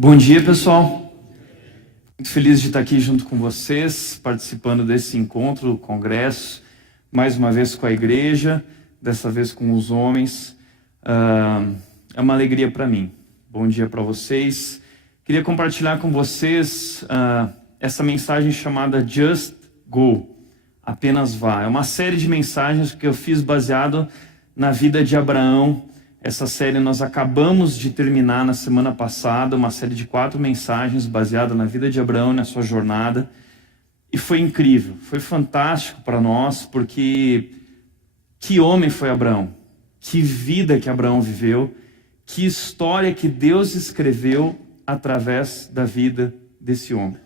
Bom dia, pessoal. Muito feliz de estar aqui junto com vocês, participando desse encontro, congresso, mais uma vez com a igreja, dessa vez com os homens. É uma alegria para mim. Bom dia para vocês. Queria compartilhar com vocês essa mensagem chamada Just Go, apenas vá. É uma série de mensagens que eu fiz baseado na vida de Abraão. Essa série nós acabamos de terminar na semana passada, uma série de 4 mensagens baseada na vida de Abraão e na sua jornada. E foi incrível, foi fantástico para nós, porque que homem foi Abraão, que vida que Abraão viveu, que história que Deus escreveu através da vida desse homem.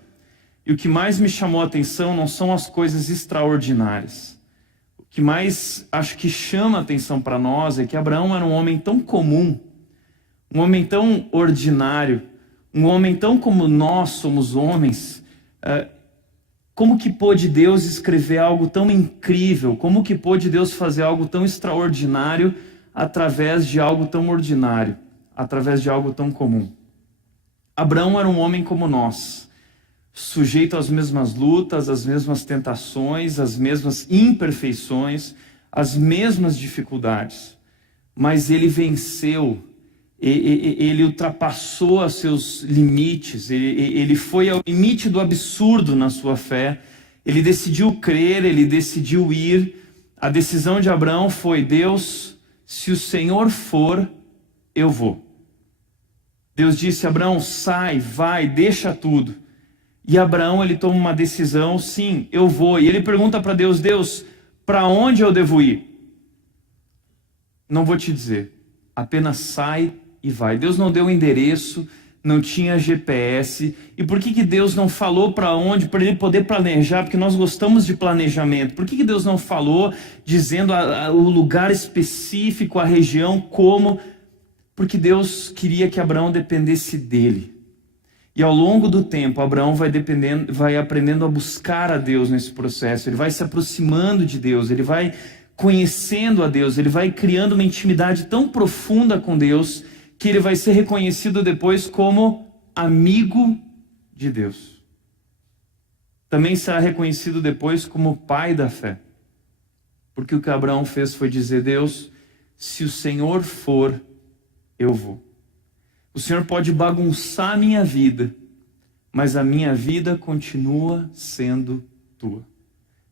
E o que mais me chamou a atenção não são as coisas extraordinárias. O que mais acho que chama a atenção para nós é que Abraão era um homem tão comum, um homem tão ordinário, um homem tão como nós somos homens. Como que pôde Deus escrever algo tão incrível? Como que pôde Deus fazer algo tão extraordinário através de algo tão ordinário, através de algo tão comum? Abraão era um homem como nós, sujeito às mesmas lutas, às mesmas tentações, às mesmas imperfeições, às mesmas dificuldades. Mas ele venceu, ele ultrapassou os seus limites, ele foi ao limite do absurdo na sua fé, ele decidiu crer, ele decidiu ir. A decisão de Abraão foi: Deus, se o Senhor for, eu vou. Deus disse: Abraão, sai, vai, deixa tudo. E Abraão, ele toma uma decisão: sim, eu vou. E ele pergunta para Deus: Deus, para onde eu devo ir? Não vou te dizer, apenas sai e vai. Deus não deu endereço, não tinha GPS. E por que Deus não falou para onde, para ele poder planejar? Porque nós gostamos de planejamento. Por que Deus não falou, dizendo o lugar específico, a região, como? Porque Deus queria que Abraão dependesse dele. E ao longo do tempo, Abraão vai aprendendo a buscar a Deus nesse processo. Ele vai se aproximando de Deus, ele vai conhecendo a Deus, ele vai criando uma intimidade tão profunda com Deus que ele vai ser reconhecido depois como amigo de Deus. Também será reconhecido depois como pai da fé. Porque o que Abraão fez foi dizer: Deus, se o Senhor for, eu vou. O Senhor pode bagunçar a minha vida, mas a minha vida continua sendo tua.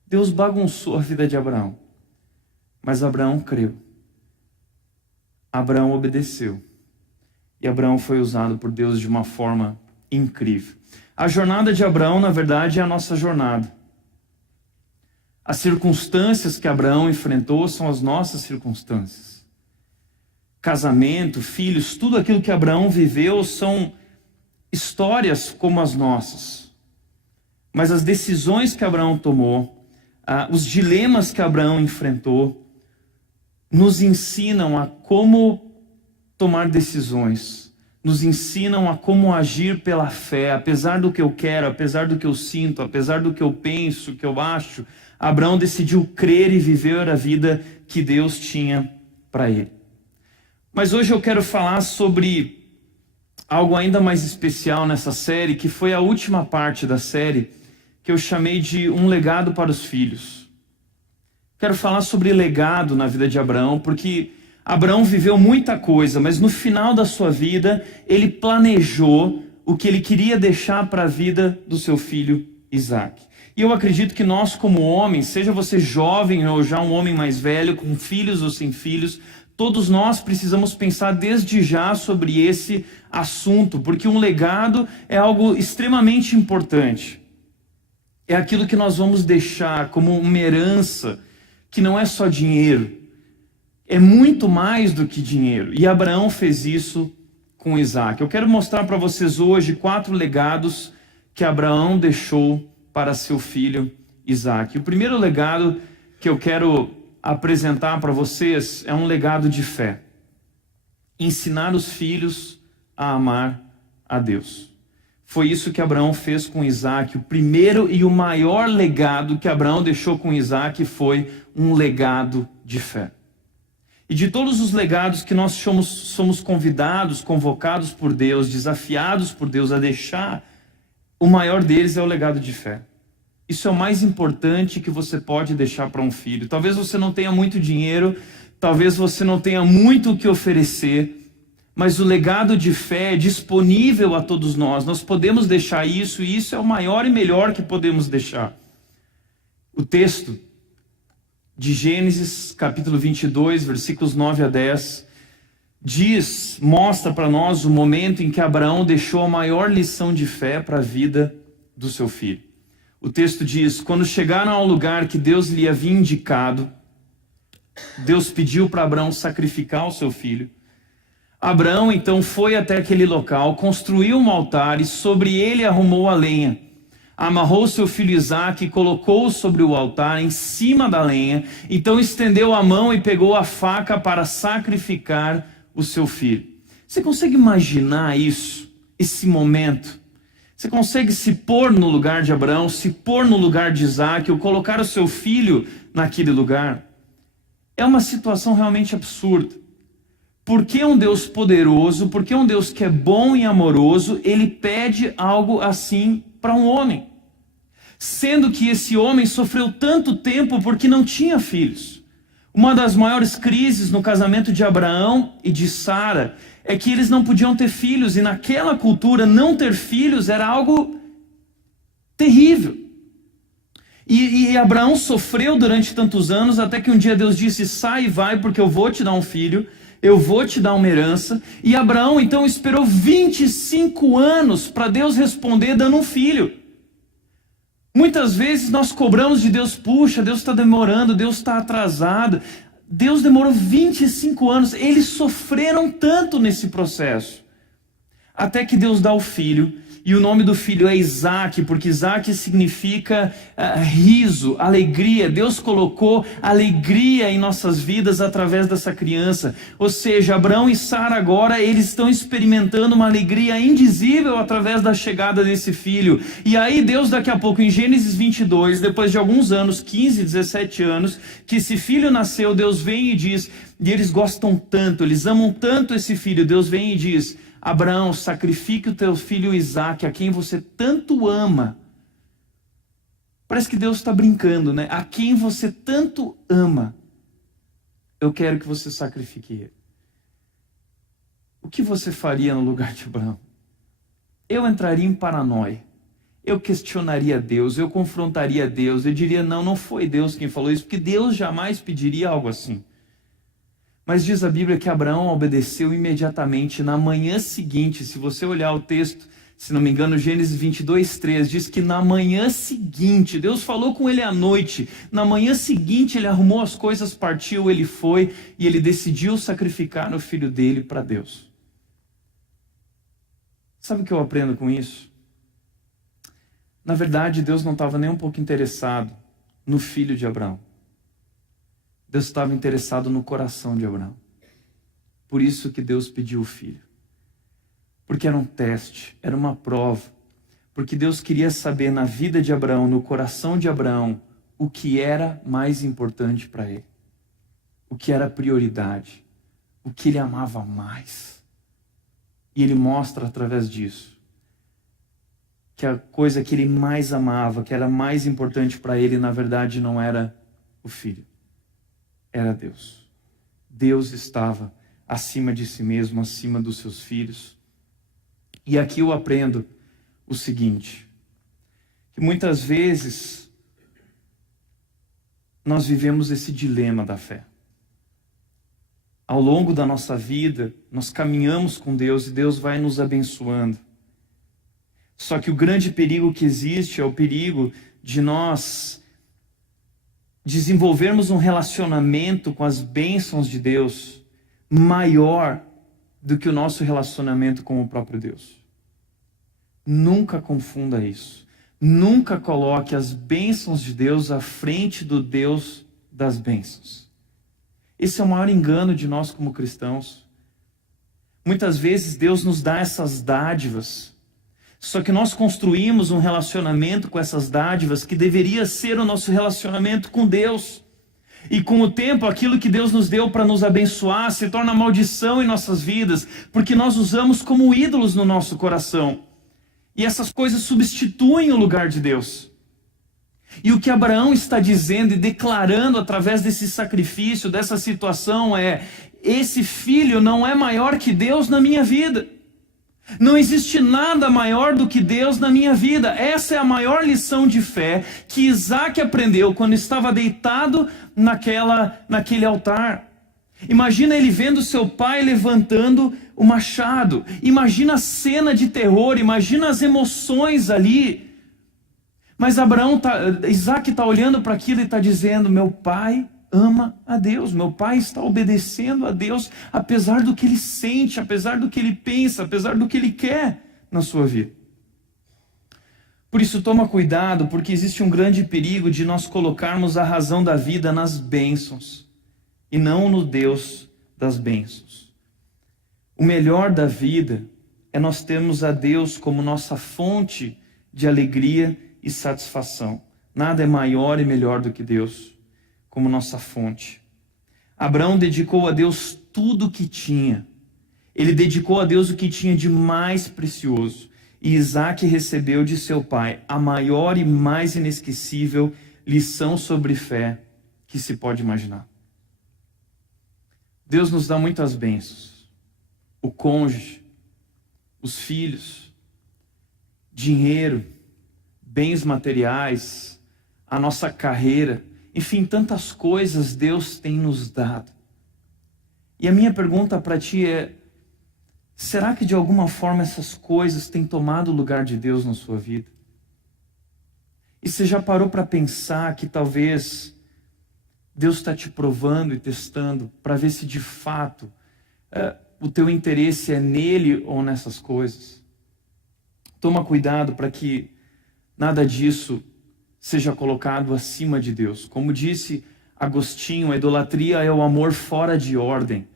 Deus bagunçou a vida de Abraão, mas Abraão creu. Abraão obedeceu. E Abraão foi usado por Deus de uma forma incrível. A jornada de Abraão, na verdade, é a nossa jornada. As circunstâncias que Abraão enfrentou são as nossas circunstâncias. Casamento, filhos, tudo aquilo que Abraão viveu são histórias como as nossas. Mas as decisões que Abraão tomou, os dilemas que Abraão enfrentou, nos ensinam a como tomar decisões, nos ensinam a como agir pela fé, apesar do que eu quero, apesar do que eu sinto, apesar do que eu penso, que eu acho. Abraão decidiu crer e viver a vida que Deus tinha para ele. Mas hoje eu quero falar sobre algo ainda mais especial nessa série, que foi a última parte da série, que eu chamei de Um Legado para os Filhos. Quero falar sobre legado na vida de Abraão, porque Abraão viveu muita coisa, mas no final da sua vida, ele planejou o que ele queria deixar para a vida do seu filho Isaac. E eu acredito que nós, como homens, seja você jovem ou já um homem mais velho, com filhos ou sem filhos, todos nós precisamos pensar desde já sobre esse assunto, porque um legado é algo extremamente importante. É aquilo que nós vamos deixar como uma herança, que não é só dinheiro, é muito mais do que dinheiro. E Abraão fez isso com Isaac. Eu quero mostrar para vocês hoje 4 legados que Abraão deixou para seu filho Isaac. O primeiro legado que eu quero apresentar para vocês é um legado de fé. Ensinar os filhos a amar a Deus. Foi isso que Abraão fez com Isaac. O primeiro e o maior legado que Abraão deixou com Isaac foi um legado de fé. E de todos os legados que nós somos convidados, convocados por Deus, desafiados por Deus a deixar, o maior deles é o legado de fé. Isso é o mais importante que você pode deixar para um filho. Talvez você não tenha muito dinheiro, talvez você não tenha muito o que oferecer, mas o legado de fé é disponível a todos nós. Nós podemos deixar isso, e isso é o maior e melhor que podemos deixar. O texto de Gênesis, capítulo 22, versículos 9 a 10, mostra para nós o momento em que Abraão deixou a maior lição de fé para a vida do seu filho. O texto diz: quando chegaram ao lugar que Deus lhe havia indicado, Deus pediu para Abraão sacrificar o seu filho. Abraão então foi até aquele local, construiu um altar e sobre ele arrumou a lenha. Amarrou seu filho Isaque e colocou-o sobre o altar, em cima da lenha. Então estendeu a mão e pegou a faca para sacrificar o seu filho. Você consegue imaginar isso, esse momento? Você consegue se pôr no lugar de Abraão, se pôr no lugar de Isaque, ou colocar o seu filho naquele lugar? É uma situação realmente absurda. Porque um Deus poderoso, porque um Deus que é bom e amoroso, ele pede algo assim para um homem? Sendo que esse homem sofreu tanto tempo porque não tinha filhos. Uma das maiores crises no casamento de Abraão e de Sara é que eles não podiam ter filhos, e naquela cultura não ter filhos era algo terrível. E Abraão sofreu durante tantos anos, até que um dia Deus disse: sai e vai, porque eu vou te dar um filho, eu vou te dar uma herança. E Abraão então esperou 25 anos para Deus responder dando um filho. Muitas vezes nós cobramos de Deus: puxa, Deus está demorando, Deus está atrasado. Deus demorou 25 anos, eles sofreram tanto nesse processo. Até que Deus dá o filho, e o nome do filho é Isaque, porque Isaque significa riso, alegria. Deus colocou alegria em nossas vidas através dessa criança. Ou seja, Abraão e Sara agora, eles estão experimentando uma alegria indizível através da chegada desse filho. E aí Deus daqui a pouco, em Gênesis 22, depois de alguns anos, 15, 17 anos, que esse filho nasceu, Deus vem e diz, e eles gostam tanto, eles amam tanto esse filho, Deus vem e diz: Abraão, sacrifique o teu filho Isaque, a quem você tanto ama. Parece que Deus está brincando, né? A quem você tanto ama, eu quero que você sacrifique ele. O que você faria no lugar de Abraão? Eu entraria em paranoia. Eu questionaria Deus, eu confrontaria Deus, eu diria: não foi Deus quem falou isso, porque Deus jamais pediria algo assim. Mas diz a Bíblia que Abraão obedeceu imediatamente. Na manhã seguinte, se você olhar o texto, se não me engano, Gênesis 22, 3, diz que na manhã seguinte, Deus falou com ele à noite, na manhã seguinte ele arrumou as coisas, partiu, ele foi e ele decidiu sacrificar o filho dele para Deus. Sabe o que eu aprendo com isso? Na verdade, Deus não estava nem um pouco interessado no filho de Abraão. Deus estava interessado no coração de Abraão. Por isso que Deus pediu o filho. Porque era um teste, era uma prova. Porque Deus queria saber na vida de Abraão, no coração de Abraão, o que era mais importante para ele. O que era prioridade. O que ele amava mais. E ele mostra através disso que a coisa que ele mais amava, que era mais importante para ele, na verdade não era o filho. Era Deus. Deus estava acima de si mesmo, acima dos seus filhos. E aqui eu aprendo o seguinte, que muitas vezes nós vivemos esse dilema da fé. Ao longo da nossa vida, nós caminhamos com Deus e Deus vai nos abençoando. Só que o grande perigo que existe é o perigo de nós desenvolvermos um relacionamento com as bênçãos de Deus maior do que o nosso relacionamento com o próprio Deus. Nunca confunda isso. Nunca coloque as bênçãos de Deus à frente do Deus das bênçãos. Esse é o maior engano de nós como cristãos. Muitas vezes Deus nos dá essas dádivas, só que nós construímos um relacionamento com essas dádivas que deveria ser o nosso relacionamento com Deus. E com o tempo, aquilo que Deus nos deu para nos abençoar se torna maldição em nossas vidas, porque nós usamos como ídolos no nosso coração. E essas coisas substituem o lugar de Deus. E o que Abraão está dizendo e declarando através desse sacrifício, dessa situação é: esse filho não é maior que Deus na minha vida. Não existe nada maior do que Deus na minha vida. Essa é a maior lição de fé que Isaac aprendeu quando estava deitado naquele altar. Imagina ele vendo seu pai levantando o machado. Imagina a cena de terror, imagina as emoções ali. Mas Isaac está olhando para aquilo e está dizendo: meu pai ama a Deus, meu pai está obedecendo a Deus, apesar do que ele sente, apesar do que ele pensa, apesar do que ele quer na sua vida. Por isso, toma cuidado, porque existe um grande perigo de nós colocarmos a razão da vida nas bênçãos e não no Deus das bênçãos. O melhor da vida é nós termos a Deus como nossa fonte de alegria e satisfação. Nada é maior e melhor do que Deus como nossa fonte. Abraão dedicou a Deus tudo o que tinha. Ele dedicou a Deus o que tinha de mais precioso. E Isaac recebeu de seu pai a maior e mais inesquecível lição sobre fé que se pode imaginar. Deus nos dá muitas bênçãos. O cônjuge, os filhos, dinheiro, bens materiais, a nossa carreira, enfim, tantas coisas Deus tem nos dado. E a minha pergunta para ti é: será que de alguma forma essas coisas têm tomado o lugar de Deus na sua vida? E você já parou para pensar que talvez Deus está te provando e testando para ver se de fato o teu interesse é nele ou nessas coisas? Toma cuidado para que nada disso seja colocado acima de Deus. Como disse Agostinho, a idolatria é o amor fora de ordem.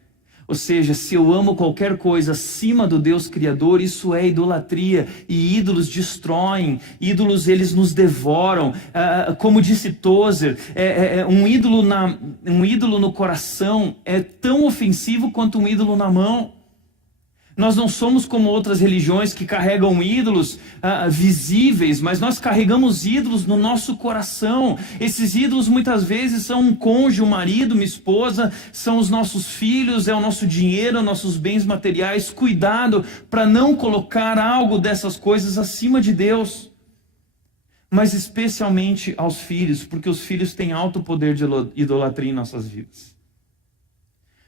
Ou seja, se eu amo qualquer coisa acima do Deus Criador, isso é idolatria. E ídolos destroem, ídolos eles nos devoram. Como disse Tozer, um ídolo no coração é tão ofensivo quanto um ídolo na mão. Nós não somos como outras religiões que carregam ídolos visíveis, mas nós carregamos ídolos no nosso coração. Esses ídolos muitas vezes são um cônjuge, um marido, uma esposa, são os nossos filhos, é o nosso dinheiro, nossos bens materiais. Cuidado para não colocar algo dessas coisas acima de Deus. Mas especialmente aos filhos, porque os filhos têm alto poder de idolatria em nossas vidas.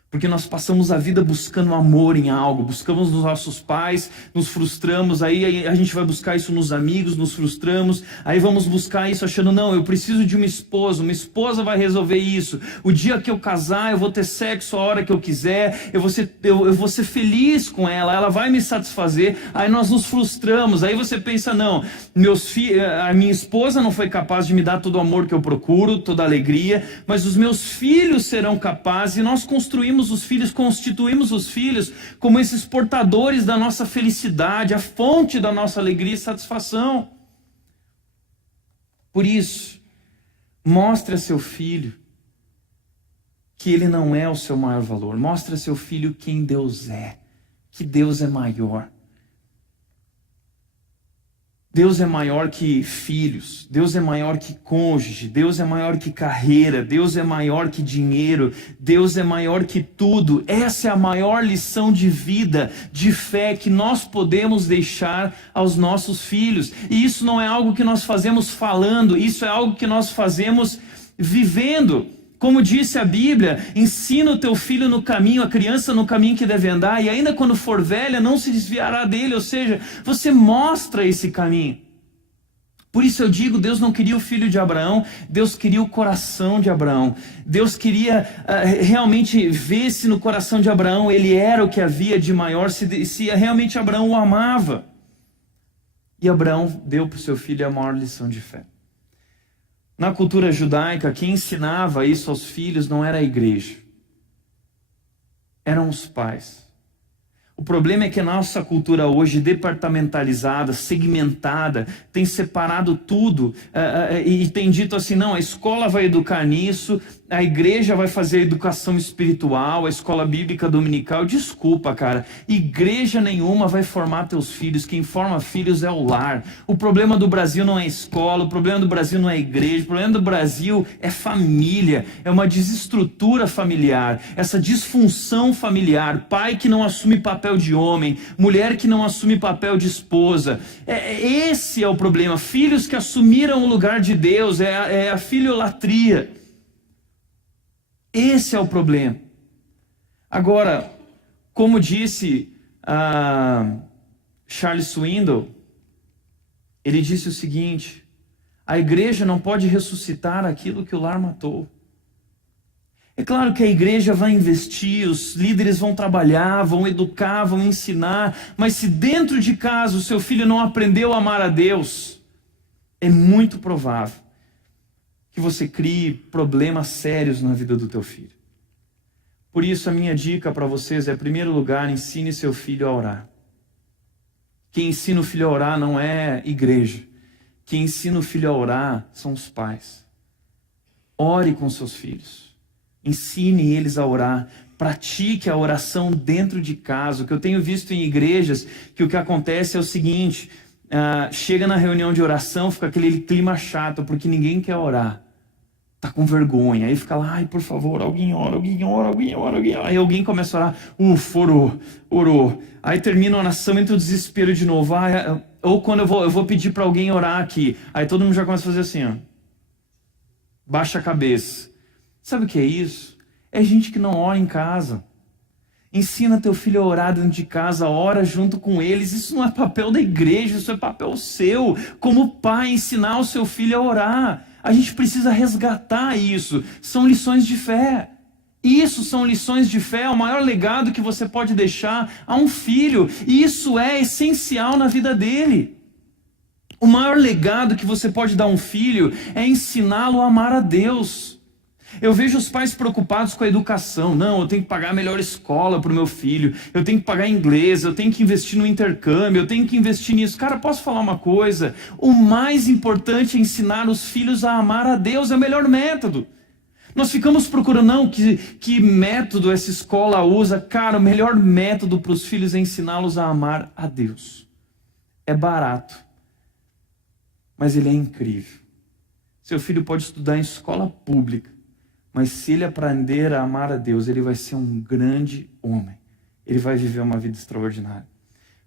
Porque nós passamos a vida buscando amor em algo, buscamos nos nossos pais, nos frustramos, aí a gente vai buscar isso nos amigos, nos frustramos, aí vamos buscar isso achando: não, eu preciso de uma esposa vai resolver isso, o dia que eu casar eu vou ter sexo a hora que eu quiser, eu vou ser feliz com ela vai me satisfazer, aí nós nos frustramos, aí você pensa: não, a minha esposa não foi capaz de me dar todo o amor que eu procuro, toda a alegria, mas os meus filhos serão capazes, e nós constituímos os filhos como esses portadores da nossa felicidade, a fonte da nossa alegria e satisfação. Por isso, mostre a seu filho que ele não é o seu maior valor. Mostre a seu filho quem Deus é, que Deus é maior. Deus é maior que filhos, Deus é maior que cônjuge, Deus é maior que carreira, Deus é maior que dinheiro, Deus é maior que tudo. Essa é a maior lição de vida, de fé que nós podemos deixar aos nossos filhos. E isso não é algo que nós fazemos falando, isso é algo que nós fazemos vivendo. Como disse a Bíblia, ensina o teu filho no caminho, a criança no caminho que deve andar, e ainda quando for velha não se desviará dele. Ou seja, você mostra esse caminho. Por isso eu digo, Deus não queria o filho de Abraão, Deus queria o coração de Abraão. Deus queria realmente ver se no coração de Abraão ele era o que havia de maior, se realmente Abraão o amava. E Abraão deu para o seu filho a maior lição de fé. Na cultura judaica, quem ensinava isso aos filhos não era a igreja. Eram os pais. O problema é que a nossa cultura hoje, departamentalizada, segmentada, tem separado tudo e tem dito assim, não, a escola vai educar nisso, a igreja vai fazer educação espiritual, a escola bíblica dominical. Desculpa, cara, igreja nenhuma vai formar teus filhos, quem forma filhos é o lar. O problema do Brasil não é a escola, o problema do Brasil não é a igreja, o problema do Brasil é família, é uma desestrutura familiar, essa disfunção familiar, pai que não assume papel de homem, mulher que não assume papel de esposa. Esse é o problema, filhos que assumiram o lugar de Deus, é a filiolatria. Esse é o problema. Agora, como disse Charles Swindoll, ele disse o seguinte: a igreja não pode ressuscitar aquilo que o lar matou. É claro que a igreja vai investir, os líderes vão trabalhar, vão educar, vão ensinar, mas se dentro de casa o seu filho não aprendeu a amar a Deus, é muito provável que você crie problemas sérios na vida do teu filho. Por isso a minha dica para vocês é, em primeiro lugar, ensine seu filho a orar. Quem ensina o filho a orar não é igreja. Quem ensina o filho a orar são os pais. Ore com seus filhos. Ensine eles a orar. Pratique a oração dentro de casa. O que eu tenho visto em igrejas, que o que acontece é o seguinte, chega na reunião de oração, fica aquele clima chato, porque ninguém quer orar. Tá com vergonha, aí fica lá, ai, por favor, alguém ora, alguém ora, alguém ora, alguém ora. Aí alguém começa a orar, orou. Aí termina a oração, entra o desespero de novo. Ou quando eu vou pedir para alguém orar aqui, aí todo mundo já começa a fazer assim, ó. Baixa a cabeça. Sabe o que é isso? É gente que não ora em casa. Ensina teu filho a orar dentro de casa, ora junto com eles. Isso não é papel da igreja, isso é papel seu. Como pai, ensinar o seu filho a orar. A gente precisa resgatar isso. São lições de fé. Isso são lições de fé, é o maior legado que você pode deixar a um filho. E isso é essencial na vida dele. O maior legado que você pode dar a um filho é ensiná-lo a amar a Deus. Eu vejo os pais preocupados com a educação. Não, eu tenho que pagar a melhor escola para o meu filho. Eu tenho que pagar inglês, eu tenho que investir no intercâmbio, eu tenho que investir nisso. Cara, posso falar uma coisa? O mais importante é ensinar os filhos a amar a Deus. É o melhor método. Nós ficamos procurando, não, que método essa escola usa. Cara, o melhor método para os filhos é ensiná-los a amar a Deus. É barato, mas ele é incrível. Seu filho pode estudar em escola pública, mas se ele aprender a amar a Deus, ele vai ser um grande homem. Ele vai viver uma vida extraordinária.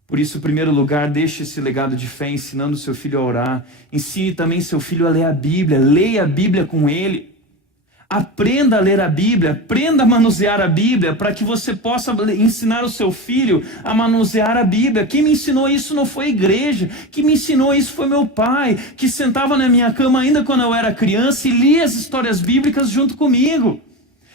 Por isso, em primeiro lugar, deixe esse legado de fé ensinando seu filho a orar. Ensine também seu filho a ler a Bíblia. Leia a Bíblia com ele. Aprenda a ler a Bíblia. Aprenda a manusear a Bíblia para que você possa ensinar o seu filho a manusear a Bíblia. Quem me ensinou isso não foi a igreja. Quem me ensinou isso foi meu pai, que sentava na minha cama ainda quando eu era criança e lia as histórias bíblicas junto comigo.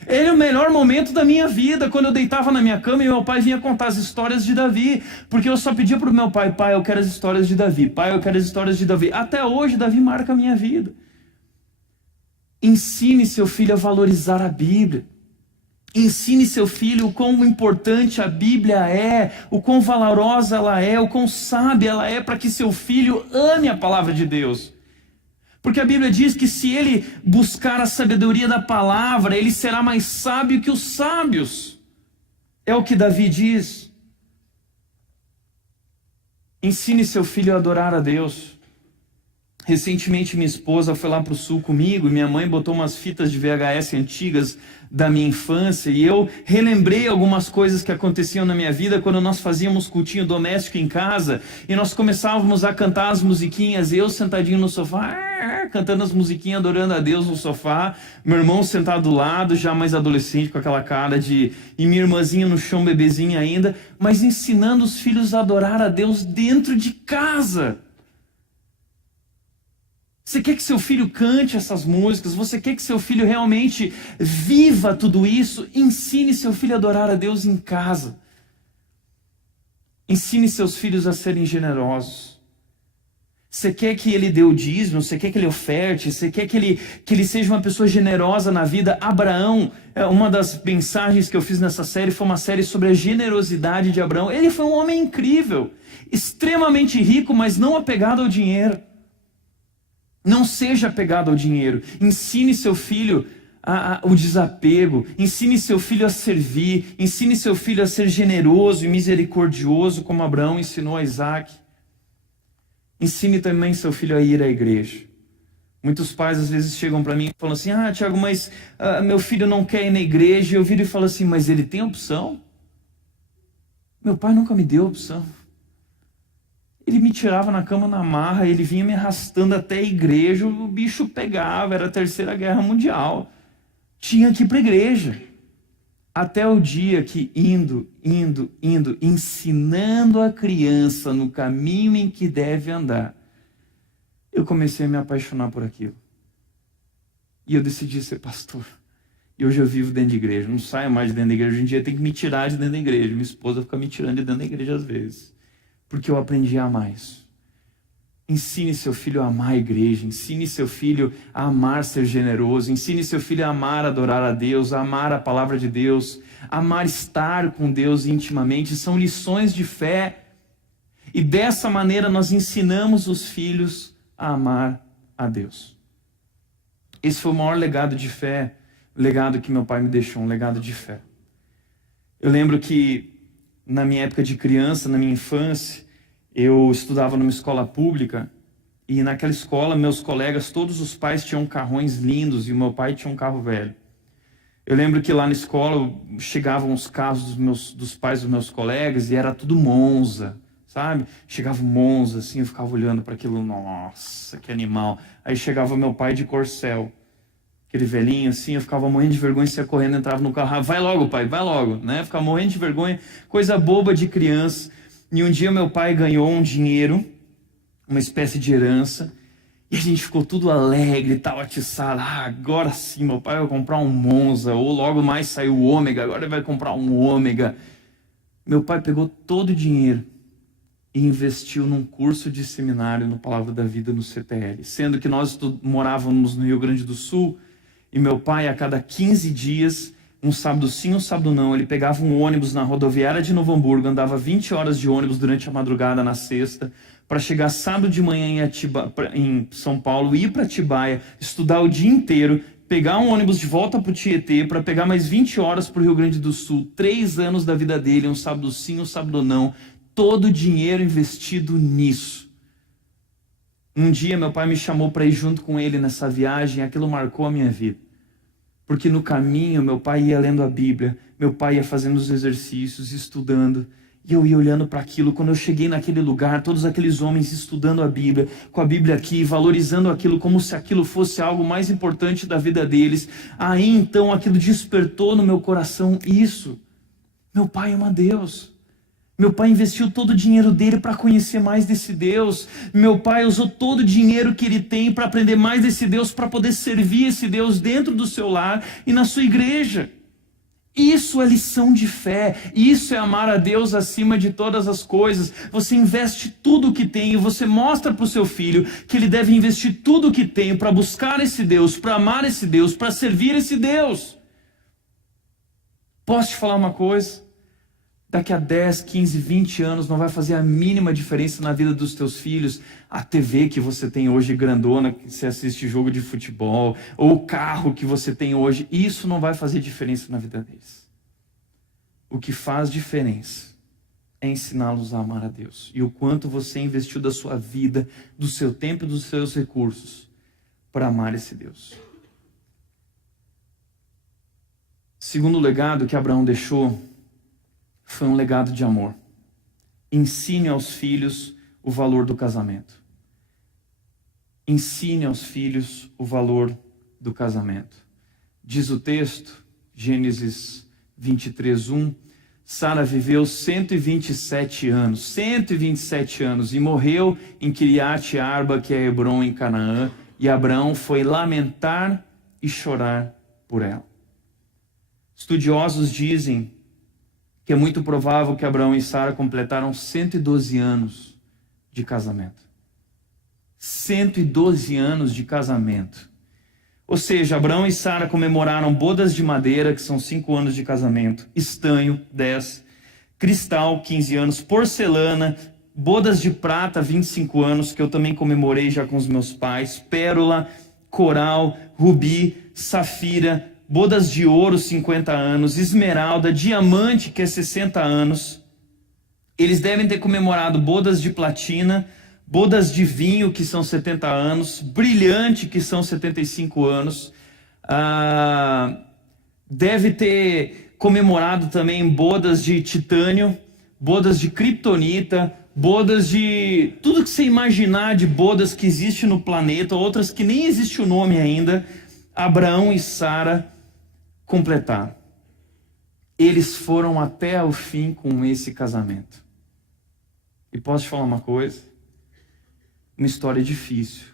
Ele é o melhor momento da minha vida, quando eu deitava na minha cama e meu pai vinha contar as histórias de Davi, porque eu só pedia para o meu pai, pai, eu quero as histórias de Davi, pai, eu quero as histórias de Davi. Até hoje, Davi marca a minha vida. Ensine seu filho a valorizar a Bíblia. Ensine seu filho o quão importante a Bíblia é, o quão valorosa ela é, o quão sábia ela é, para que seu filho ame a palavra de Deus. Porque a Bíblia diz que se ele buscar a sabedoria da palavra, ele será mais sábio que os sábios. É o que Davi diz. Ensine seu filho a adorar a Deus. Recentemente minha esposa foi lá para o sul comigo e minha mãe botou umas fitas de VHS antigas da minha infância e eu relembrei algumas coisas que aconteciam na minha vida quando nós fazíamos cultinho doméstico em casa e nós começávamos a cantar as musiquinhas, eu sentadinho no sofá, cantando as musiquinhas, adorando a Deus no sofá, meu irmão sentado do lado, já mais adolescente com aquela cara de... e minha irmãzinha no chão, bebezinha ainda, mas ensinando os filhos a adorar a Deus dentro de casa. Você quer que seu filho cante essas músicas? Você quer que seu filho realmente viva tudo isso? Ensine seu filho a adorar a Deus em casa. Ensine seus filhos a serem generosos. Você quer que ele dê o dízimo, você quer que ele oferte, você quer que ele seja uma pessoa generosa na vida. Abraão, uma das mensagens que eu fiz nessa série foi uma série sobre a generosidade de Abraão. Ele foi um homem incrível, extremamente rico, mas não apegado ao dinheiro. Não seja apegado ao dinheiro. Ensine seu filho o desapego. Ensine seu filho a servir. Ensine seu filho a ser generoso e misericordioso, como Abraão ensinou a Isaac. Ensine também seu filho a ir à igreja. Muitos pais às vezes chegam para mim e falam assim: Tiago, mas meu filho não quer ir na igreja. E eu viro e falo assim: mas ele tem opção? Meu pai nunca me deu opção. Ele me tirava na cama na marra, ele vinha me arrastando até a igreja, o bicho pegava, era a Terceira Guerra Mundial. Tinha que ir para a igreja. Até o dia que indo, ensinando a criança no caminho em que deve andar, eu comecei a me apaixonar por aquilo. E eu decidi ser pastor. E hoje eu vivo dentro de igreja, não saio mais de dentro da igreja. Hoje em dia tem que me tirar de dentro da igreja. Minha esposa fica me tirando de dentro da igreja às vezes. Porque eu aprendi a amar isso. Ensine seu filho a amar a igreja, ensine seu filho a amar ser generoso, ensine seu filho a amar adorar a Deus, a amar a palavra de Deus, a amar estar com Deus intimamente. São lições de fé. E dessa maneira nós ensinamos os filhos a amar a Deus. Esse foi o maior legado de fé, o legado que meu pai me deixou, um legado de fé. Eu lembro que na minha época de criança, na minha infância, eu estudava numa escola pública e naquela escola meus colegas, todos os pais tinham carrões lindos e o meu pai tinha um carro velho. Eu lembro que lá na escola chegavam os carros dos pais dos meus colegas e era tudo Monza, sabe? Chegava um Monza assim, eu ficava olhando para aquilo, nossa, que animal. Aí chegava meu pai de Corcel, aquele velhinho assim, eu ficava morrendo de vergonha, saia correndo, entrava no carro, vai logo pai, vai logo, né? Ficava morrendo de vergonha, coisa boba de criança. E um dia meu pai ganhou um dinheiro, uma espécie de herança, e a gente ficou tudo alegre e tal, atiçado. Agora sim, meu pai vai comprar um Monza, ou logo mais saiu o Ômega, agora ele vai comprar um Ômega. Meu pai pegou todo o dinheiro e investiu num curso de seminário no Palavra da Vida no CTL. Sendo que nós morávamos no Rio Grande do Sul, e meu pai a cada 15 dias... um sábado sim, um sábado não, ele pegava um ônibus na rodoviária de Novo Hamburgo, andava 20 horas de ônibus durante a madrugada na sexta, para chegar sábado de manhã em São Paulo, ir para Atibaia, estudar o dia inteiro, pegar um ônibus de volta para o Tietê, para pegar mais 20 horas para o Rio Grande do Sul. 3 anos da vida dele, um sábado sim, um sábado não, todo o dinheiro investido nisso. Um dia meu pai me chamou para ir junto com ele nessa viagem, e aquilo marcou a minha vida. Porque no caminho meu pai ia lendo a Bíblia, meu pai ia fazendo os exercícios, estudando, e eu ia olhando para aquilo. Quando eu cheguei naquele lugar, todos aqueles homens estudando a Bíblia, com a Bíblia aqui, valorizando aquilo como se aquilo fosse algo mais importante da vida deles. Aí então aquilo despertou no meu coração isso. Meu pai ama Deus. Meu pai investiu todo o dinheiro dele para conhecer mais desse Deus. Meu pai usou todo o dinheiro que ele tem para aprender mais desse Deus, para poder servir esse Deus dentro do seu lar e na sua igreja. Isso é lição de fé. Isso é amar a Deus acima de todas as coisas. Você investe tudo o que tem e você mostra para o seu filho que ele deve investir tudo o que tem para buscar esse Deus, para amar esse Deus, para servir esse Deus. Posso te falar uma coisa? Daqui a 10, 15, 20 anos não vai fazer a mínima diferença na vida dos teus filhos a TV que você tem hoje grandona, que você assiste jogo de futebol, ou o carro que você tem hoje. Isso não vai fazer diferença na vida deles. O que faz diferença é ensiná-los a amar a Deus. E o quanto você investiu da sua vida, do seu tempo e dos seus recursos para amar esse Deus. Segundo legado que Abraão deixou foi um legado de amor. Ensine aos filhos o valor do casamento. Ensine aos filhos o valor do casamento. Diz o texto, Gênesis 23:1, Sara viveu 127 anos, 127 anos, e morreu em Kiriat Arba, que é Hebron, em Canaã, e Abraão foi lamentar e chorar por ela. Estudiosos dizem que é muito provável que Abraão e Sara completaram 112 anos de casamento. 112 anos de casamento. Ou seja, Abraão e Sara comemoraram bodas de madeira, que são 5 anos de casamento, estanho, 10, cristal, 15 anos, porcelana, bodas de prata, 25 anos, que eu também comemorei já com os meus pais, pérola, coral, rubi, safira, bodas de ouro, 50 anos, esmeralda, diamante, que é 60 anos. Eles devem ter comemorado bodas de platina, bodas de vinho, que são 70 anos, brilhante, que são 75 anos. Deve ter comemorado também bodas de titânio, bodas de criptonita, bodas de tudo que você imaginar de bodas que existe no planeta, outras que nem existe o nome ainda. Abraão e Sara completaram. Eles foram até o fim com esse casamento. E posso te falar uma coisa? Uma história difícil.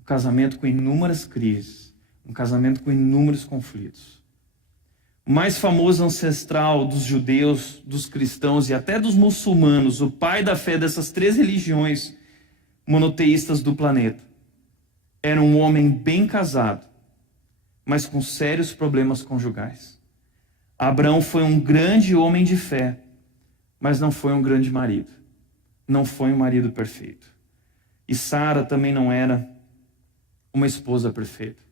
Um casamento com inúmeras crises. Um casamento com inúmeros conflitos. O mais famoso ancestral dos judeus, dos cristãos e até dos muçulmanos, o pai da fé dessas 3 religiões monoteístas do planeta, era um homem bem casado, mas com sérios problemas conjugais. Abraão foi um grande homem de fé, mas não foi um grande marido. Não foi um marido perfeito. E Sara também não era uma esposa perfeita.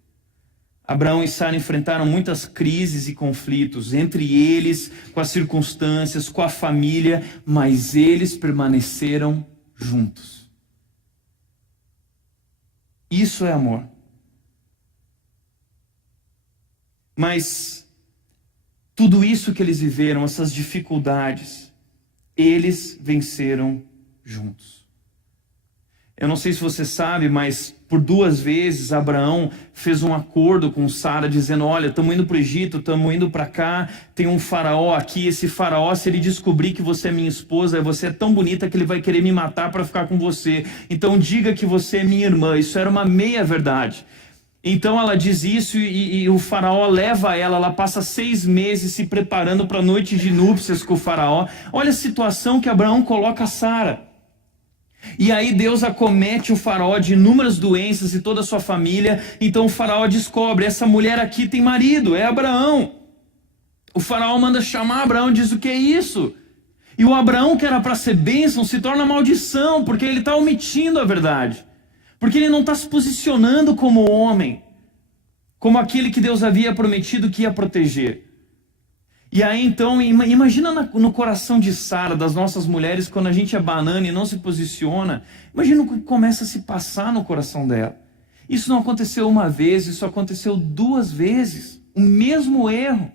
Abraão e Sara enfrentaram muitas crises e conflitos, entre eles, com as circunstâncias, com a família, mas eles permaneceram juntos. Isso é amor. Mas tudo isso que eles viveram, essas dificuldades, eles venceram juntos. Eu não sei se você sabe, mas por 2 vezes Abraão fez um acordo com Sara, dizendo: olha, estamos indo para o Egito, estamos indo para cá, tem um faraó aqui, esse faraó, se ele descobrir que você é minha esposa, você é tão bonita que ele vai querer me matar para ficar com você. Então diga que você é minha irmã. Isso era uma meia-verdade. Então ela diz isso e o faraó leva ela passa 6 meses se preparando para a noite de núpcias com o faraó. Olha a situação que Abraão coloca a Sara. E aí Deus acomete o faraó de inúmeras doenças e toda a sua família. Então o faraó descobre: essa mulher aqui tem marido, é Abraão. O faraó manda chamar Abraão e diz: o que é isso? E o Abraão, que era para ser bênção, se torna maldição, porque ele está omitindo a verdade. Porque ele não está se posicionando como homem, como aquele que Deus havia prometido que ia proteger. E aí então, imagina no coração de Sara, das nossas mulheres, quando a gente é banana e não se posiciona, imagina o que começa a se passar no coração dela. Isso não aconteceu uma vez, isso aconteceu 2 vezes, o mesmo erro.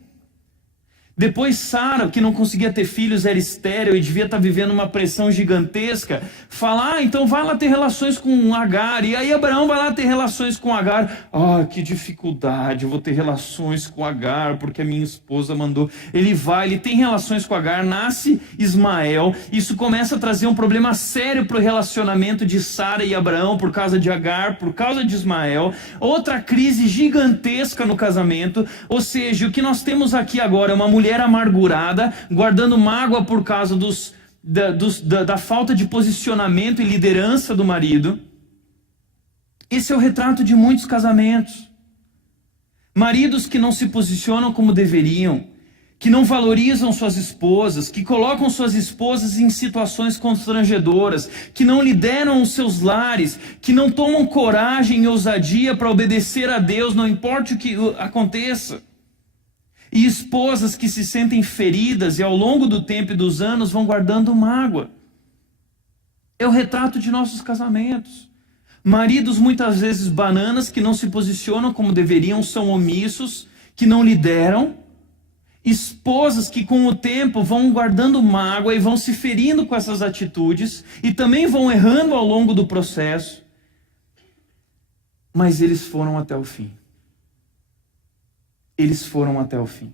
Depois Sara, que não conseguia ter filhos, era estéril e devia estar vivendo uma pressão gigantesca, fala: então vai lá ter relações com Agar. E aí Abraão vai lá ter relações com Agar. Que dificuldade, eu vou ter relações com Agar, porque a minha esposa mandou. Ele tem relações com Agar, nasce Ismael. Isso começa a trazer um problema sério para o relacionamento de Sara e Abraão, por causa de Agar, por causa de Ismael. Outra crise gigantesca no casamento. Ou seja, o que nós temos aqui agora é uma mulher amargurada, guardando mágoa por causa da falta de posicionamento e liderança do marido. Esse é o retrato de muitos casamentos. Maridos que não se posicionam como deveriam, que não valorizam suas esposas, que colocam suas esposas em situações constrangedoras, que não lideram os seus lares, que não tomam coragem e ousadia para obedecer a Deus, não importa o que aconteça. E esposas que se sentem feridas e ao longo do tempo e dos anos vão guardando mágoa. É o retrato de nossos casamentos. Maridos muitas vezes bananas que não se posicionam como deveriam, são omissos, que não lideram. Esposas que com o tempo vão guardando mágoa e vão se ferindo com essas atitudes e também vão errando ao longo do processo. Mas eles foram até o fim. Eles foram até o fim.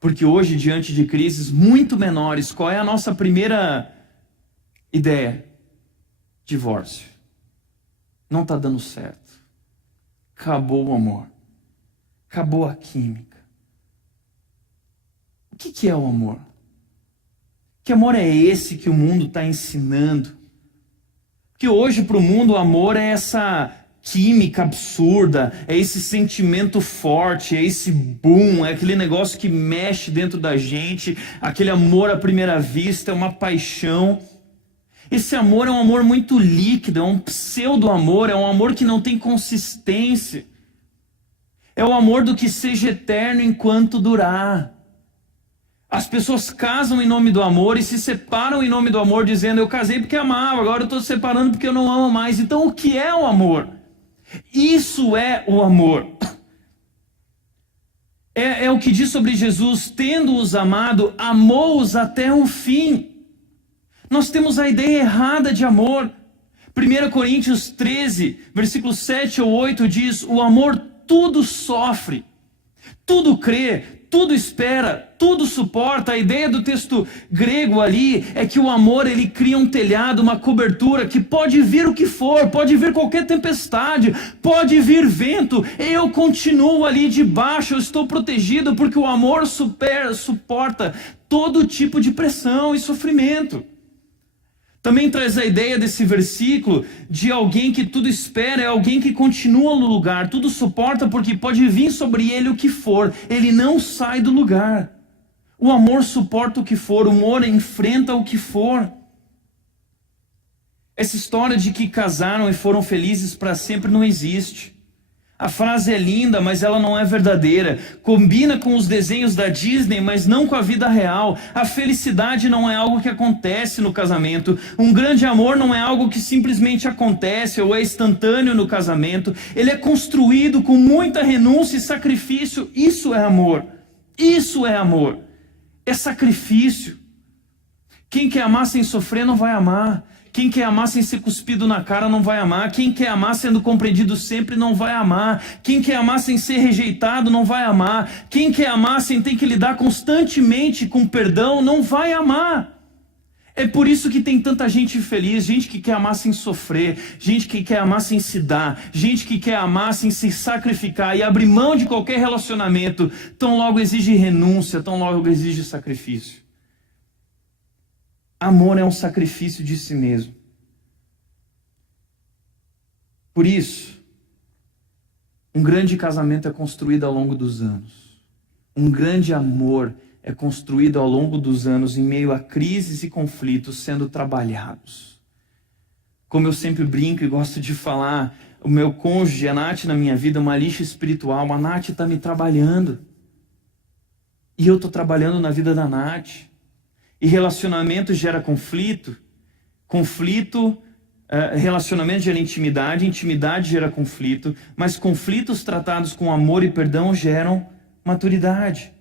Porque hoje, diante de crises muito menores, qual é a nossa primeira ideia? Divórcio. Não está dando certo. Acabou o amor. Acabou a química. O que é o amor? Que amor é esse que o mundo está ensinando? Que hoje para o mundo o amor é essa química absurda, é esse sentimento forte, é esse boom, é aquele negócio que mexe dentro da gente, aquele amor à primeira vista, é uma paixão. Esse amor é um amor muito líquido, é um pseudo-amor, é um amor que não tem consistência. É o amor do que seja eterno enquanto durar. As pessoas casam em nome do amor e se separam em nome do amor, dizendo: eu casei porque amava, agora eu estou separando porque eu não amo mais. Então o que é o amor? Isso é o amor. É o que diz sobre Jesus: tendo-os amado, amou-os até o fim. Nós temos a ideia errada de amor. 1 Coríntios 13, versículos 7 ou 8 diz: o amor tudo sofre, tudo crê, tudo espera, tudo suporta. A ideia do texto grego ali é que o amor, ele cria um telhado, uma cobertura, que pode vir o que for, pode vir qualquer tempestade, pode vir vento, eu continuo ali debaixo, eu estou protegido, porque o amor suporta todo tipo de pressão e sofrimento. Também traz a ideia desse versículo de alguém que tudo espera, é alguém que continua no lugar, tudo suporta porque pode vir sobre ele o que for, ele não sai do lugar. O amor suporta o que for, o amor enfrenta o que for. Essa história de que casaram e foram felizes para sempre não existe. A frase é linda, mas ela não é verdadeira. Combina com os desenhos da Disney, mas não com a vida real. A felicidade não é algo que acontece no casamento. Um grande amor não é algo que simplesmente acontece ou é instantâneo no casamento. Ele é construído com muita renúncia e sacrifício. Isso é amor. Isso é amor. É sacrifício. Quem quer amar sem sofrer não vai amar. Quem quer amar sem ser cuspido na cara não vai amar. Quem quer amar sendo compreendido sempre não vai amar. Quem quer amar sem ser rejeitado não vai amar. Quem quer amar sem ter que lidar constantemente com perdão não vai amar. É por isso que tem tanta gente infeliz, gente que quer amar sem sofrer, gente que quer amar sem se dar, gente que quer amar sem se sacrificar e abrir mão de qualquer relacionamento. Tão logo exige renúncia, tão logo exige sacrifício. Amor é um sacrifício de si mesmo. Por isso, um grande casamento é construído ao longo dos anos. Um grande amor é construído ao longo dos anos em meio a crises e conflitos sendo trabalhados. Como eu sempre brinco e gosto de falar, o meu cônjuge, a Nath, na minha vida, é uma lixa espiritual. A Nath está me trabalhando. E eu estou trabalhando na vida da Nath. E relacionamento gera conflito, relacionamento gera intimidade, intimidade gera conflito, mas conflitos tratados com amor e perdão geram maturidade.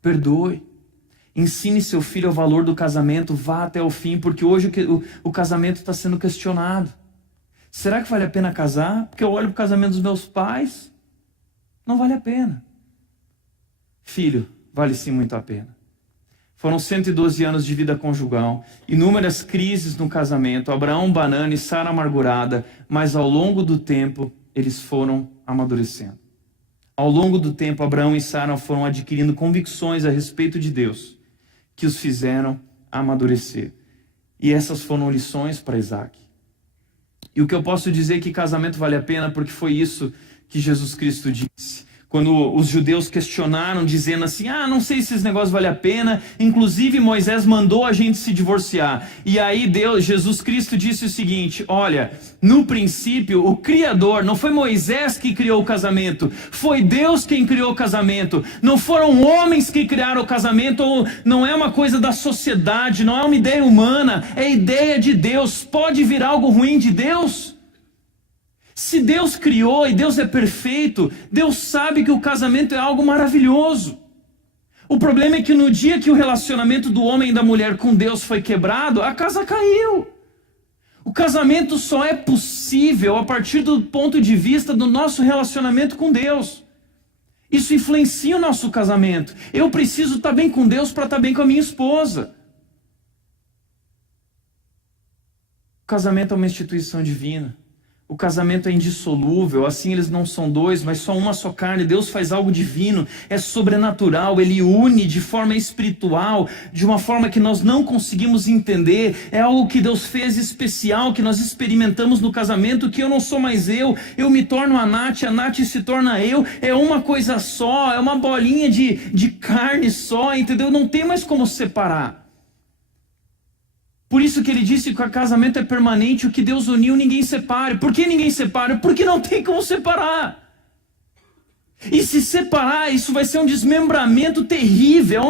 Perdoe. Ensine seu filho o valor do casamento, vá até o fim, porque hoje o casamento está sendo questionado. Será que vale a pena casar? Porque eu olho para o casamento dos meus pais, não vale a pena. Filho, vale sim muito a pena. Foram 112 anos de vida conjugal, inúmeras crises no casamento, Abraão banana e Sara amargurada, mas ao longo do tempo eles foram amadurecendo. Ao longo do tempo, Abraão e Sara foram adquirindo convicções a respeito de Deus, que os fizeram amadurecer. E essas foram lições para Isaac. E o que eu posso dizer é que casamento vale a pena, porque foi isso que Jesus Cristo disse. Quando os judeus questionaram, dizendo assim, não sei se esse negócio vale a pena, inclusive Moisés mandou a gente se divorciar. E aí Jesus Cristo disse o seguinte, olha, no princípio o Criador, não foi Moisés que criou o casamento, foi Deus quem criou o casamento. Não foram homens que criaram o casamento, ou não é uma coisa da sociedade, não é uma ideia humana, é ideia de Deus. Pode vir algo ruim de Deus? Se Deus criou e Deus é perfeito, Deus sabe que o casamento é algo maravilhoso. O problema é que no dia que o relacionamento do homem e da mulher com Deus foi quebrado, a casa caiu. O casamento só é possível a partir do ponto de vista do nosso relacionamento com Deus. Isso influencia o nosso casamento. Eu preciso estar bem com Deus para estar bem com a minha esposa. O casamento é uma instituição divina. O casamento é indissolúvel, assim eles não são dois, mas só uma só carne. Deus faz algo divino, é sobrenatural, Ele une de forma espiritual, de uma forma que nós não conseguimos entender. É algo que Deus fez especial, que nós experimentamos no casamento, que eu não sou mais eu me torno a Nath se torna eu. É uma coisa só, é uma bolinha de carne só, entendeu? Não tem mais como separar. Por isso que ele disse que o casamento é permanente, o que Deus uniu ninguém separe. Por que ninguém separa? Porque não tem como separar. E se separar, isso vai ser um desmembramento terrível,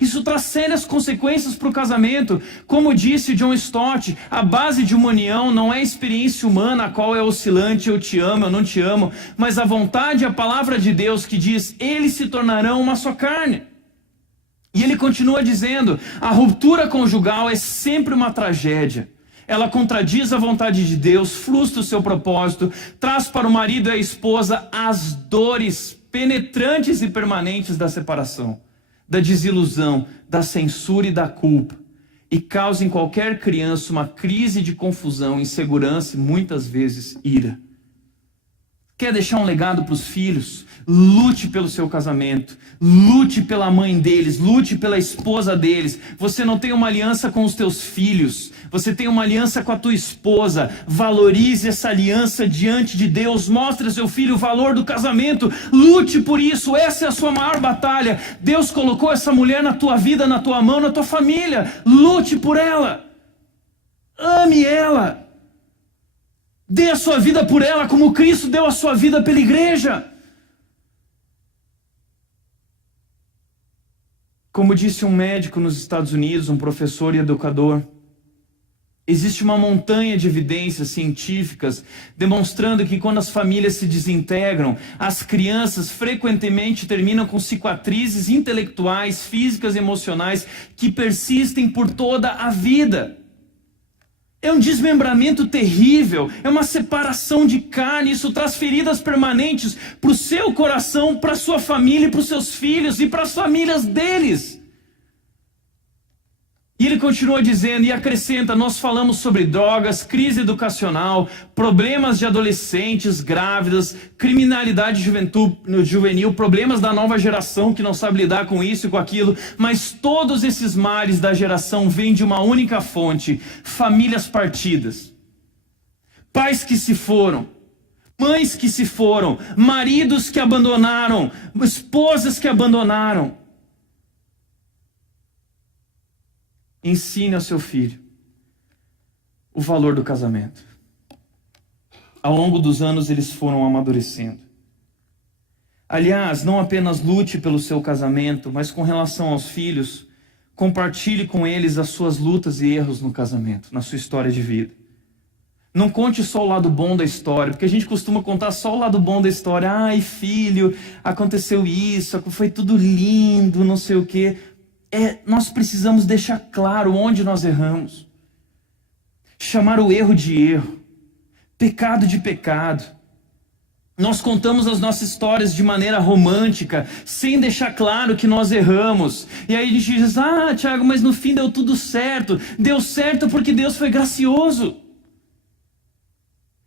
Isso traz sérias consequências para o casamento. Como disse John Stott, a base de uma união não é a experiência humana, a qual é oscilante, eu te amo, eu não te amo, mas a vontade e a palavra de Deus que diz, eles se tornarão uma só carne. E ele continua dizendo, a ruptura conjugal é sempre uma tragédia. Ela contradiz a vontade de Deus, frustra o seu propósito, traz para o marido e a esposa as dores penetrantes e permanentes da separação, da desilusão, da censura e da culpa, e causa em qualquer criança uma crise de confusão, insegurança e muitas vezes ira. Quer deixar um legado para os filhos? Lute pelo seu casamento, lute pela mãe deles, lute pela esposa deles. Você não tem uma aliança com os teus filhos, você tem uma aliança com a tua esposa. Valorize essa aliança diante de Deus, mostre ao seu filho o valor do casamento, lute por isso, essa é a sua maior batalha. Deus colocou essa mulher na tua vida, na tua mão, na tua família, lute por ela, ame ela. Dê a sua vida por ela, como Cristo deu a sua vida pela igreja. Como disse um médico nos Estados Unidos, um professor e educador, existe uma montanha de evidências científicas demonstrando que quando as famílias se desintegram, as crianças frequentemente terminam com cicatrizes intelectuais, físicas e emocionais que persistem por toda a vida. É um desmembramento terrível, é uma separação de carne, isso traz feridas permanentes para o seu coração, para a sua família, para os seus filhos e para as famílias deles. E ele continua dizendo e acrescenta, nós falamos sobre drogas, crise educacional, problemas de adolescentes, grávidas, criminalidade juvenil, problemas da nova geração que não sabe lidar com isso e com aquilo, mas todos esses males da geração vêm de uma única fonte, famílias partidas, pais que se foram, mães que se foram, maridos que abandonaram, esposas que abandonaram. Ensine ao seu filho o valor do casamento. Ao longo dos anos eles foram amadurecendo. Aliás, não apenas lute pelo seu casamento, mas com relação aos filhos, compartilhe com eles as suas lutas e erros no casamento, na sua história de vida. Não conte só o lado bom da história, porque a gente costuma contar só o lado bom da história. Ai, filho, aconteceu isso, foi tudo lindo, não sei o quê. Nós precisamos deixar claro onde nós erramos. Chamar o erro de erro, pecado de pecado. Nós contamos as nossas histórias de maneira romântica, sem deixar claro que nós erramos. E aí a gente diz, Tiago, mas no fim deu tudo certo. Deu certo porque Deus foi gracioso.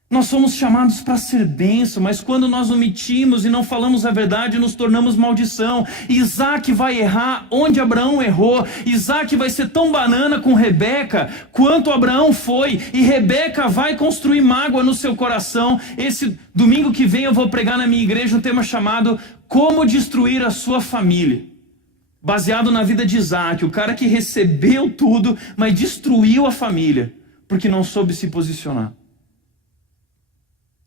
Nós somos chamados para ser bênção, mas quando nós omitimos e não falamos a verdade, nos tornamos maldição. Isaac vai errar onde Abraão errou. Isaac vai ser tão banana com Rebeca quanto Abraão foi. E Rebeca vai construir mágoa no seu coração. Esse domingo que vem eu vou pregar na minha igreja um tema chamado Como Destruir a Sua Família. Baseado na vida de Isaac, o cara que recebeu tudo, mas destruiu a família, porque não soube se posicionar.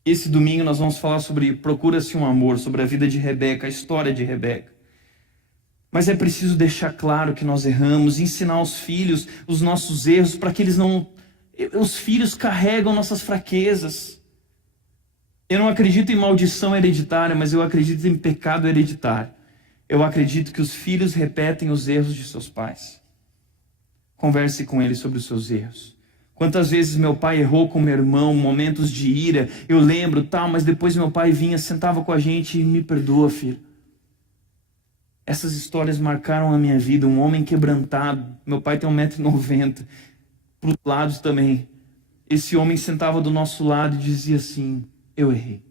Esse domingo nós vamos falar sobre Procura-se um Amor, sobre a vida de Rebeca, a história de Rebeca. Mas é preciso deixar claro que nós erramos, ensinar aos filhos os nossos erros, para que eles não... Os filhos carregam nossas fraquezas. Eu não acredito em maldição hereditária, mas eu acredito em pecado hereditário. Eu acredito que os filhos repetem os erros de seus pais. Converse com eles sobre os seus erros. Quantas vezes meu pai errou com meu irmão, momentos de ira, eu lembro, mas depois meu pai vinha, sentava com a gente e me perdoa, filho. Essas histórias marcaram a minha vida, um homem quebrantado, meu pai tem 1,90 m, para os lados também. esse homem sentava do nosso lado e dizia assim: eu errei,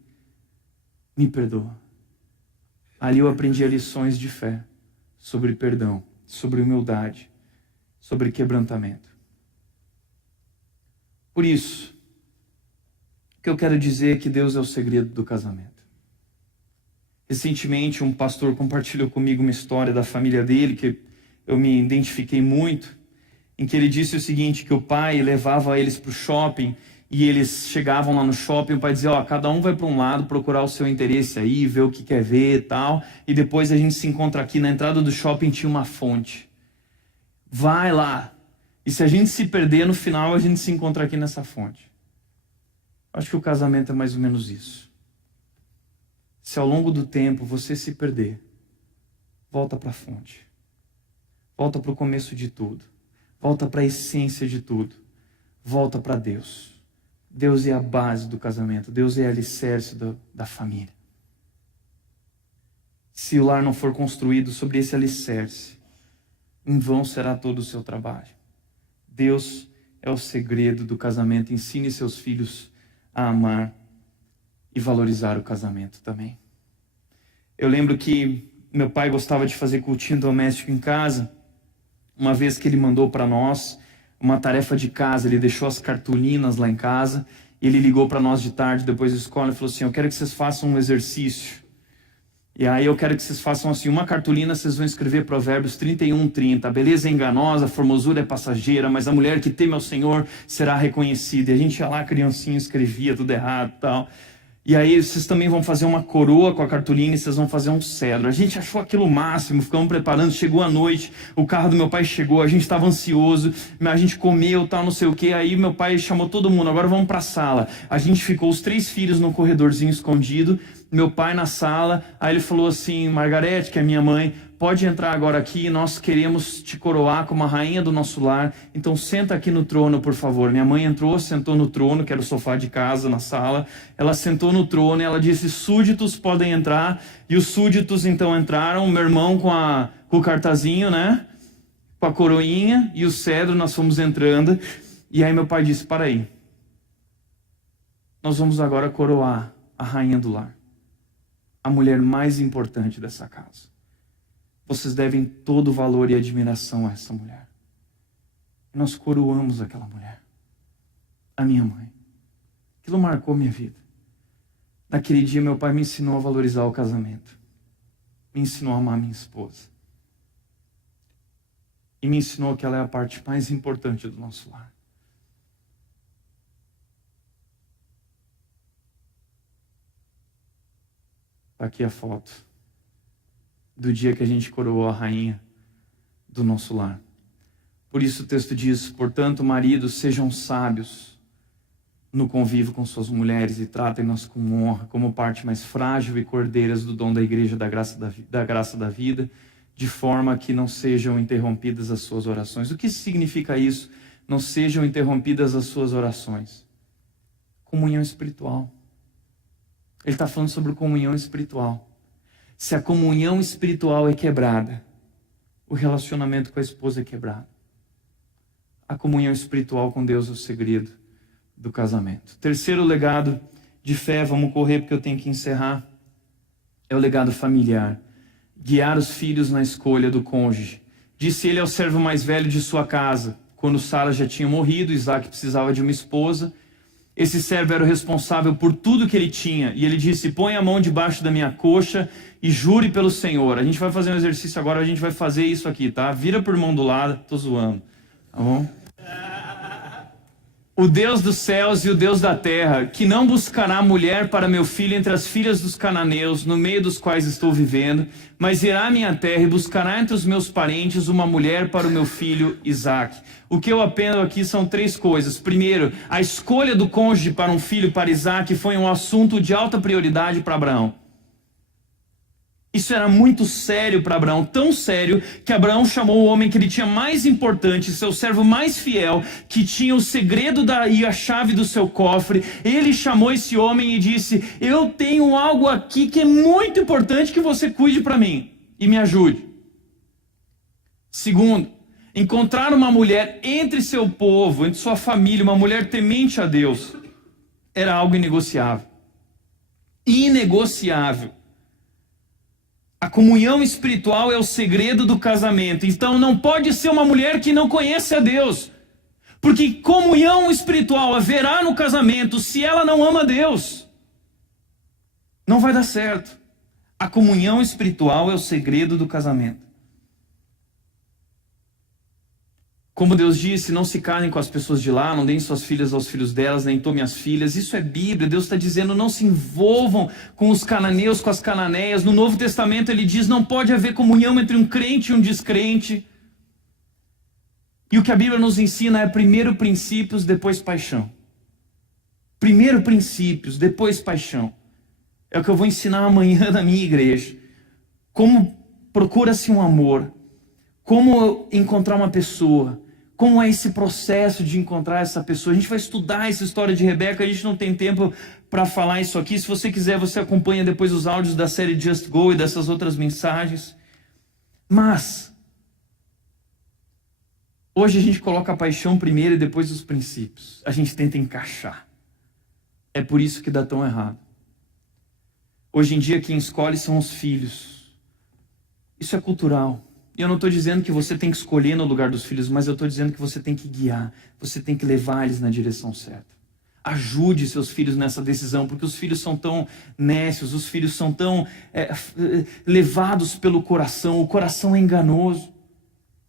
me perdoa. Ali eu aprendia lições de fé, sobre perdão, sobre humildade, sobre quebrantamento. Por isso, o que eu quero dizer é que Deus é o segredo do casamento. Recentemente, um pastor compartilhou comigo uma história da família dele, que eu me identifiquei muito, em que ele disse o seguinte, que o pai levava eles para o shopping, e eles chegavam lá no shopping, o pai dizia, ó, cada um vai para um lado procurar o seu interesse aí, ver o que quer ver e tal, e depois a gente se encontra aqui. Na entrada do shopping tinha uma fonte. Vai lá. E se a gente se perder, no final a gente se encontra aqui nessa fonte. Acho que o casamento é mais ou menos isso. Se ao longo do tempo você se perder, volta para a fonte. Volta para o começo de tudo. Volta para a essência de tudo. Volta para Deus. Deus é a base do casamento. Deus é a alicerce da família. Se o lar não for construído sobre esse alicerce, em vão será todo o seu trabalho. Deus é o segredo do casamento. Ensine seus filhos a amar e valorizar o casamento também. Eu lembro que meu pai gostava de fazer cultinho doméstico em casa. Uma vez que ele mandou para nós uma tarefa de casa, ele deixou as cartolinas lá em casa, e ele ligou para nós de tarde, depois da escola, e falou assim, eu quero que vocês façam um exercício. E aí eu quero que vocês façam assim, uma cartolina, vocês vão escrever Provérbios 31:30. A beleza é enganosa, a formosura é passageira, mas a mulher que teme ao Senhor será reconhecida. E a gente ia lá, criancinha, escrevia tudo errado e tal. E aí vocês também vão fazer uma coroa com a cartolina e vocês vão fazer um cedro. A gente achou aquilo o máximo, ficamos preparando, chegou a noite, o carro do meu pai chegou, a gente estava ansioso, a gente comeu, tal, não sei o que. Aí meu pai chamou todo mundo, agora vamos para a sala. A gente ficou os 3 filhos no corredorzinho escondido, meu pai na sala. Aí ele falou assim, Margarete, que é minha mãe, pode entrar agora aqui, nós queremos te coroar como a rainha do nosso lar, então senta aqui no trono, por favor. Minha mãe entrou, sentou no trono, que era o sofá de casa, na sala. Ela sentou no trono e ela disse, súditos podem entrar. E os súditos então entraram, meu irmão com o cartazinho, né? Com a coroinha e o cedro, nós fomos entrando. E aí meu pai disse, para aí, nós vamos agora coroar a rainha do lar, a mulher mais importante dessa casa. Vocês devem todo o valor e admiração a essa mulher. E nós coroamos aquela mulher. A minha mãe. Aquilo marcou minha vida. Naquele dia meu pai me ensinou a valorizar o casamento. Me ensinou a amar minha esposa. E me ensinou que ela é a parte mais importante do nosso lar. Está aqui a foto do dia que a gente coroou a rainha do nosso lar. Por isso o texto diz, portanto, maridos, sejam sábios no convívio com suas mulheres e tratem-nas com honra, como parte mais frágil e cordeiras do dom da igreja da graça da vida, de forma que não sejam interrompidas as suas orações. O que significa isso? Não sejam interrompidas as suas orações. Comunhão espiritual. Ele está falando sobre comunhão espiritual. Se a comunhão espiritual é quebrada, o relacionamento com a esposa é quebrado. A comunhão espiritual com Deus é o segredo do casamento. Terceiro legado de fé, vamos correr porque eu tenho que encerrar, é o legado familiar. Guiar os filhos na escolha do cônjuge. Disse ele ao servo mais velho de sua casa, quando Sara já tinha morrido, Isaac precisava de uma esposa. Esse servo era o responsável por tudo que ele tinha. E ele disse, põe a mão debaixo da minha coxa e jure pelo Senhor. A gente vai fazer um exercício agora, a gente vai fazer isso aqui, tá? Vira por mão do lado, tô zoando, tá bom? O Deus dos céus e o Deus da terra, que não buscará mulher para meu filho entre as filhas dos cananeus, no meio dos quais estou vivendo, mas irá à minha terra e buscará entre os meus parentes uma mulher para o meu filho Isaque. O que eu apelo aqui são 3 coisas. Primeiro, a escolha do cônjuge para um filho para Isaque foi um assunto de alta prioridade para Abraão. Isso era muito sério para Abraão, tão sério que Abraão chamou o homem que ele tinha mais importante, seu servo mais fiel, que tinha o segredo e a chave do seu cofre. Ele chamou esse homem e disse, eu tenho algo aqui que é muito importante que você cuide para mim e me ajude. Segundo, encontrar uma mulher entre seu povo, entre sua família, uma mulher temente a Deus, era algo inegociável. Inegociável. A comunhão espiritual é o segredo do casamento. Então não pode ser uma mulher que não conhece a Deus. Porque comunhão espiritual haverá no casamento se ela não ama a Deus. Não vai dar certo. A comunhão espiritual é o segredo do casamento. Como Deus disse, não se casem com as pessoas de lá, não deem suas filhas aos filhos delas, nem tomem as filhas. Isso é Bíblia. Deus está dizendo, não se envolvam com os cananeus, com as cananeias. No Novo Testamento ele diz, não pode haver comunhão entre um crente e um descrente. E o que a Bíblia nos ensina é primeiro princípios, depois paixão. Primeiro princípios, depois paixão. É o que eu vou ensinar amanhã na minha igreja. Como procura-se um amor. Como encontrar uma pessoa. Como é esse processo de encontrar essa pessoa. A gente vai estudar essa história de Rebeca. A gente não tem tempo para falar isso aqui. Se você quiser, você acompanha depois os áudios da série Just Go e dessas outras mensagens. Mas hoje a gente coloca a paixão primeiro e depois os princípios. A gente tenta encaixar. É por isso que dá tão errado. Hoje em dia quem escolhe são os filhos. Isso é cultural. E eu não estou dizendo que você tem que escolher no lugar dos filhos, mas eu estou dizendo que você tem que guiar. Você tem que levar eles na direção certa. Ajude seus filhos nessa decisão, porque os filhos são tão nécios, os filhos são tão levados pelo coração. O coração é enganoso.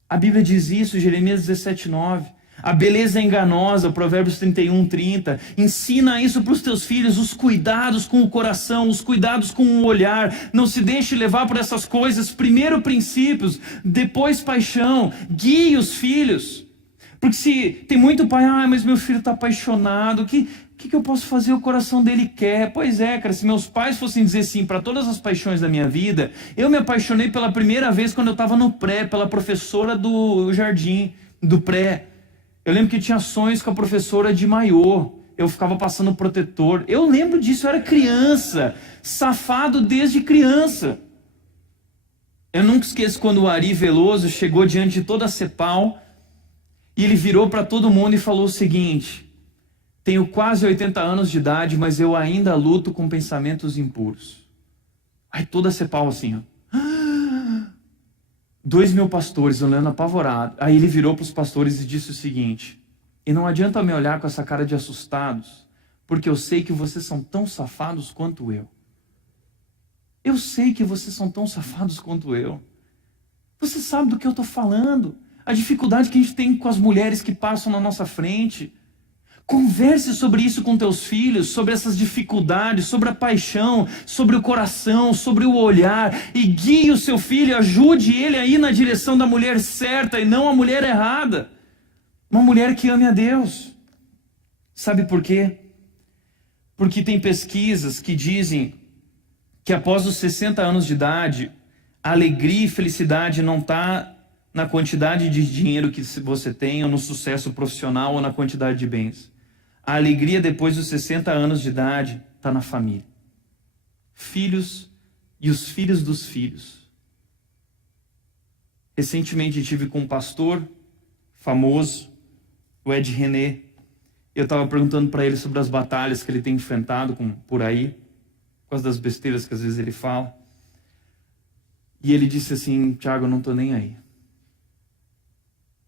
A Bíblia diz isso, Jeremias 17:9. A beleza é enganosa, Provérbios 31:30. Ensina isso para os teus filhos, os cuidados com o coração, os cuidados com o olhar. Não se deixe levar por essas coisas. Primeiro princípios, depois paixão. Guie os filhos. Porque se tem muito pai, mas meu filho está apaixonado, o que eu posso fazer? O coração dele quer. Pois é, cara, se meus pais fossem dizer sim para todas as paixões da minha vida, eu me apaixonei pela primeira vez quando eu estava no pré, pela professora do jardim, do pré. Eu lembro que tinha sonhos com a professora de maiô. Eu ficava passando protetor. Eu lembro disso, eu era criança. Safado desde criança. Eu nunca esqueço quando o Ari Veloso chegou diante de toda a CEPAL e ele virou para todo mundo e falou o seguinte: tenho quase 80 anos de idade, mas eu ainda luto com pensamentos impuros. Aí toda a CEPAL assim, ó. 2.000 pastores olhando apavorado. Aí ele virou para os pastores e disse o seguinte: e não adianta me olhar com essa cara de assustados, porque eu sei que vocês são tão safados quanto eu. Eu sei que vocês são tão safados quanto eu. Você sabe do que eu estou falando. A dificuldade que a gente tem com as mulheres que passam na nossa frente. Converse sobre isso com teus filhos, sobre essas dificuldades, sobre a paixão, sobre o coração, sobre o olhar, e guie o seu filho, ajude ele a ir na direção da mulher certa e não a mulher errada. Uma mulher que ame a Deus. Sabe por quê? Porque tem pesquisas que dizem que após os 60 anos de idade, a alegria e felicidade não está na quantidade de dinheiro que você tem, ou no sucesso profissional, ou na quantidade de bens. A alegria depois dos 60 anos de idade está na família. Filhos e os filhos dos filhos. Recentemente estive com um pastor famoso, o Ed René. Eu estava perguntando para ele sobre as batalhas que ele tem enfrentado por aí, por causa das besteiras que às vezes ele fala. E ele disse assim: Tiago, eu não estou nem aí.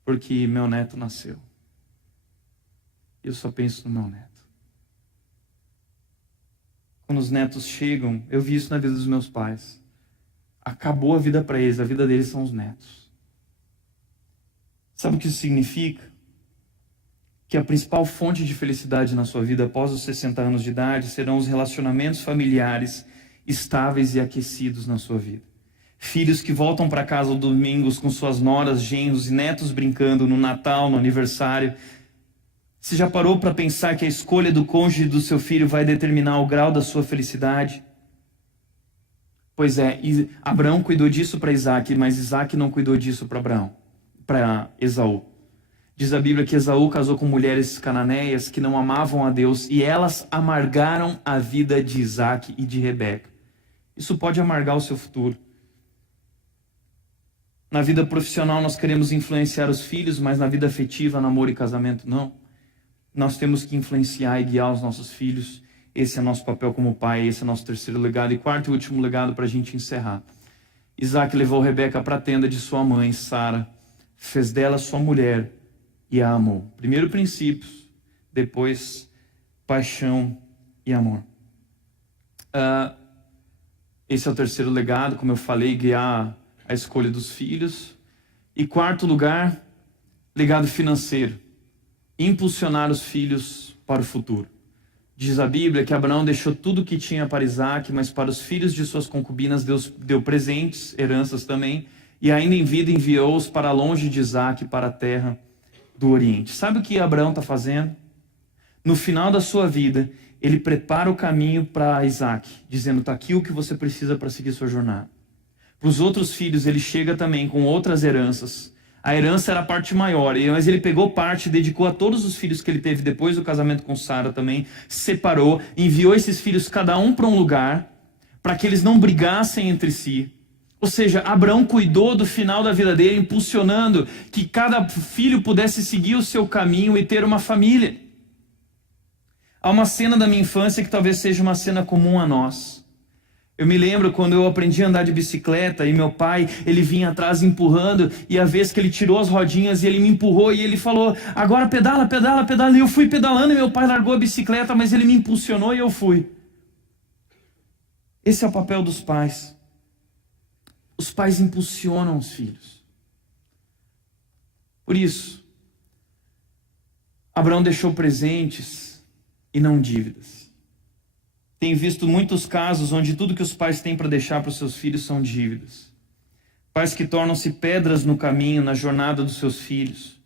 Porque meu neto nasceu. Eu só penso no meu neto. Quando os netos chegam, eu vi isso na vida dos meus pais. Acabou a vida para eles, a vida deles são os netos. Sabe o que isso significa? Que a principal fonte de felicidade na sua vida após os 60 anos de idade serão os relacionamentos familiares estáveis e aquecidos na sua vida. Filhos que voltam para casa aos domingos com suas noras, genros e netos brincando no Natal, no aniversário. Você já parou para pensar que a escolha do cônjuge do seu filho vai determinar o grau da sua felicidade? Pois é, Abraão cuidou disso para Isaac, mas Isaac não cuidou disso para Esaú. Diz a Bíblia que Esaú casou com mulheres cananeias que não amavam a Deus e elas amargaram a vida de Isaac e de Rebeca. Isso pode amargar o seu futuro. Na vida profissional nós queremos influenciar os filhos, mas na vida afetiva, namoro e casamento, não. Nós temos que influenciar e guiar os nossos filhos. Esse é nosso papel como pai, esse é nosso terceiro legado. E quarto e último legado para a gente encerrar. Isaac levou Rebeca para a tenda de sua mãe, Sara, fez dela sua mulher e a amou. Primeiro princípios, depois paixão e amor. Esse é o terceiro legado, como eu falei, guiar a escolha dos filhos. E quarto lugar, legado financeiro. Impulsionar os filhos para o futuro. Diz a Bíblia que Abraão deixou tudo o que tinha para Isaac, mas para os filhos de suas concubinas Deus deu presentes, heranças também, e ainda em vida enviou-os para longe de Isaac, para a terra do Oriente. Sabe o que Abraão está fazendo? No final da sua vida, ele prepara o caminho para Isaac, dizendo, está aqui o que você precisa para seguir sua jornada. Para os outros filhos, ele chega também com outras heranças. A herança era a parte maior, mas ele pegou parte e dedicou a todos os filhos que ele teve depois do casamento com Sara também, separou, enviou esses filhos cada um para um lugar, para que eles não brigassem entre si. Ou seja, Abraão cuidou do final da vida dele, impulsionando que cada filho pudesse seguir o seu caminho e ter uma família. Há uma cena da minha infância que talvez seja uma cena comum a nós. Eu me lembro quando eu aprendi a andar de bicicleta e meu pai, ele vinha atrás empurrando, e a vez que ele tirou as rodinhas e ele me empurrou e ele falou, agora pedala, pedala, pedala. E eu fui pedalando e meu pai largou a bicicleta, mas ele me impulsionou e eu fui. Esse é o papel dos pais. Os pais impulsionam os filhos. Por isso, Abraão deixou presentes e não dívidas. Tenho visto muitos casos onde tudo que os pais têm para deixar para os seus filhos são dívidas. Pais que tornam-se pedras no caminho, na jornada dos seus filhos.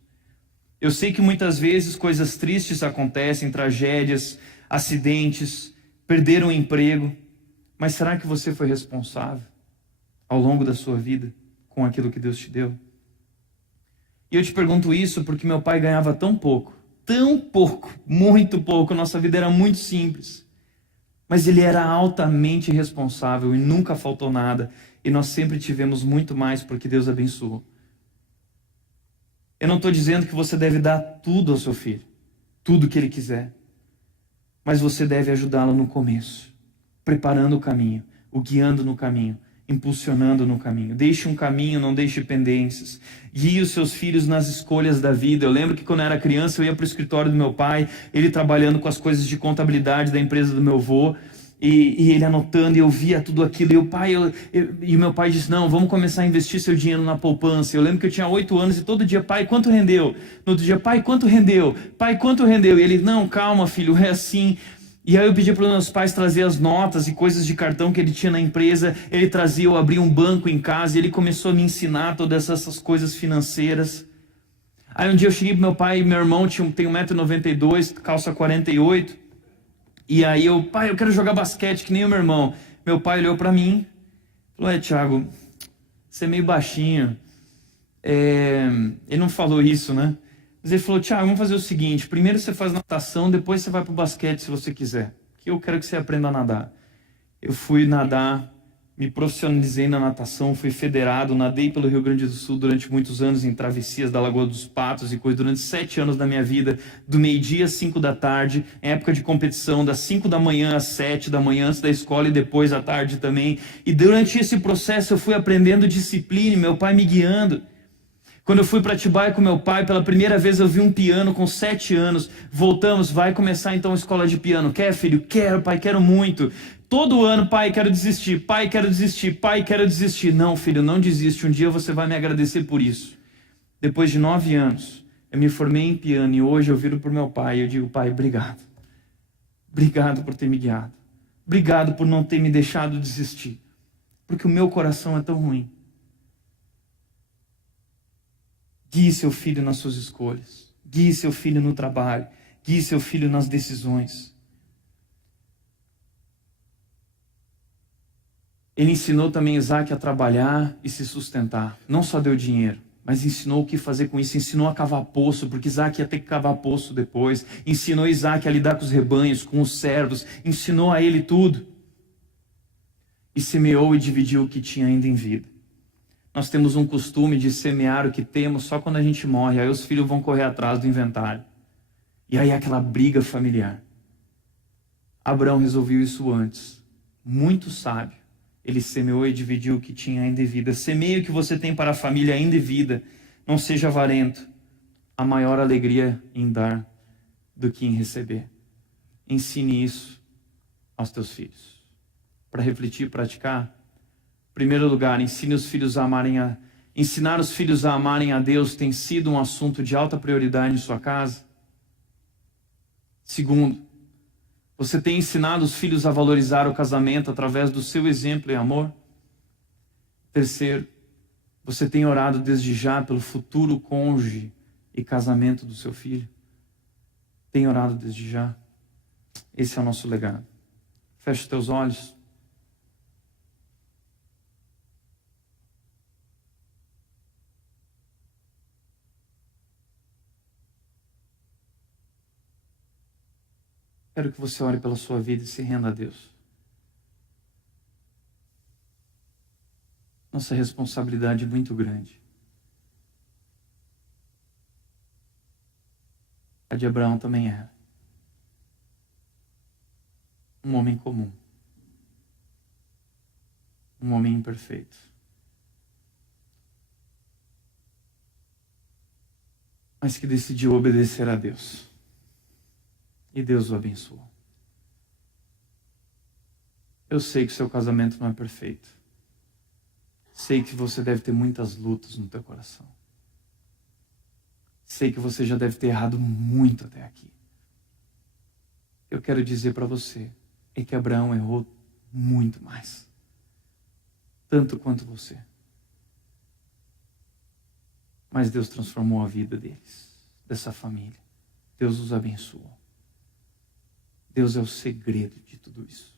Eu sei que muitas vezes coisas tristes acontecem, tragédias, acidentes, perderam o emprego. Mas será que você foi responsável ao longo da sua vida com aquilo que Deus te deu? E eu te pergunto isso porque meu pai ganhava tão pouco, muito pouco. Nossa vida era muito simples. Mas ele era altamente responsável e nunca faltou nada. E nós sempre tivemos muito mais porque Deus abençoou. Eu não estou dizendo que você deve dar tudo ao seu filho, tudo que ele quiser. Mas você deve ajudá-lo no começo, preparando o caminho, o guiando no caminho, impulsionando no caminho. Deixe um caminho, não deixe pendências. Guie os seus filhos nas escolhas da vida. Eu lembro que quando eu era criança eu ia para o escritório do meu pai, ele trabalhando com as coisas de contabilidade da empresa do meu avô, e ele anotando, e eu via tudo aquilo, e o meu pai disse, não, vamos começar a investir seu dinheiro na poupança. Eu lembro que eu tinha 8 anos e todo dia, pai, quanto rendeu? No outro dia, pai, quanto rendeu? Pai, quanto rendeu? E ele, não, calma filho, é assim. E aí eu pedi para os meus pais trazer as notas e coisas de cartão que ele tinha na empresa. Ele trazia, eu abria um banco em casa e ele começou a me ensinar todas essas coisas financeiras. Aí um dia eu cheguei pro meu pai, meu irmão tem 1,92 m, calça 48. E aí eu, pai, eu quero jogar basquete que nem o meu irmão. Meu pai olhou para mim e falou, Thiago, você é meio baixinho. Ele não falou isso, né? Mas ele falou, Thiago, vamos fazer o seguinte, primeiro você faz natação, depois você vai para o basquete se você quiser. Que eu quero que você aprenda a nadar. Eu fui nadar, me profissionalizei na natação, fui federado, nadei pelo Rio Grande do Sul durante muitos anos em travessias da Lagoa dos Patos e coisa, durante 7 anos da minha vida, do meio-dia às 5 da tarde, em época de competição, das 5 da manhã às 7 da manhã, antes da escola e depois à tarde também. E durante esse processo eu fui aprendendo disciplina, meu pai me guiando. Quando eu fui para Atibaia com meu pai, pela primeira vez eu vi um piano com 7 anos. Voltamos, vai começar então a escola de piano. Quer, filho? Quero, pai, quero muito. Todo ano, pai, quero desistir. Pai, quero desistir. Pai, quero desistir. Não, filho, não desiste. Um dia você vai me agradecer por isso. Depois de 9 anos, eu me formei em piano e hoje eu viro para o meu pai e eu digo, pai, obrigado. Obrigado por ter me guiado. Obrigado por não ter me deixado desistir. Porque o meu coração é tão ruim. Guie seu filho nas suas escolhas. Guie seu filho no trabalho. Guie seu filho nas decisões. Ele ensinou também Isaac a trabalhar e se sustentar. Não só deu dinheiro, mas ensinou o que fazer com isso. Ensinou a cavar poço, porque Isaac ia ter que cavar poço depois. Ensinou Isaac a lidar com os rebanhos, com os servos. Ensinou a ele tudo. E semeou e dividiu o que tinha ainda em vida. Nós temos um costume de semear o que temos só quando a gente morre. Aí os filhos vão correr atrás do inventário. E aí aquela briga familiar. Abraão resolveu isso antes. Muito sábio. Ele semeou e dividiu o que tinha ainda em vida. Semeie o que você tem para a família ainda em vida. Não seja avarento. Há maior alegria em dar do que em receber. Ensine isso aos teus filhos. Para refletir e praticar. Em primeiro lugar, ensinar os filhos a amarem a Deus tem sido um assunto de alta prioridade em sua casa. Segundo, você tem ensinado os filhos a valorizar o casamento através do seu exemplo e amor? Terceiro, você tem orado desde já pelo futuro cônjuge e casamento do seu filho? Tem orado desde já? Esse é o nosso legado. Feche os teus olhos. Quero que você ore pela sua vida e se renda a Deus. Nossa responsabilidade é muito grande. A de Abraão também era. Um homem comum. Um homem imperfeito. Mas que decidiu obedecer a Deus. E Deus o abençoou. Eu sei que seu casamento não é perfeito. Sei que você deve ter muitas lutas no teu coração. Sei que você já deve ter errado muito até aqui. Eu quero dizer para você é que Abraão errou muito mais. Tanto quanto você. Mas Deus transformou a vida deles, dessa família. Deus os abençoou. Deus é o segredo de tudo isso.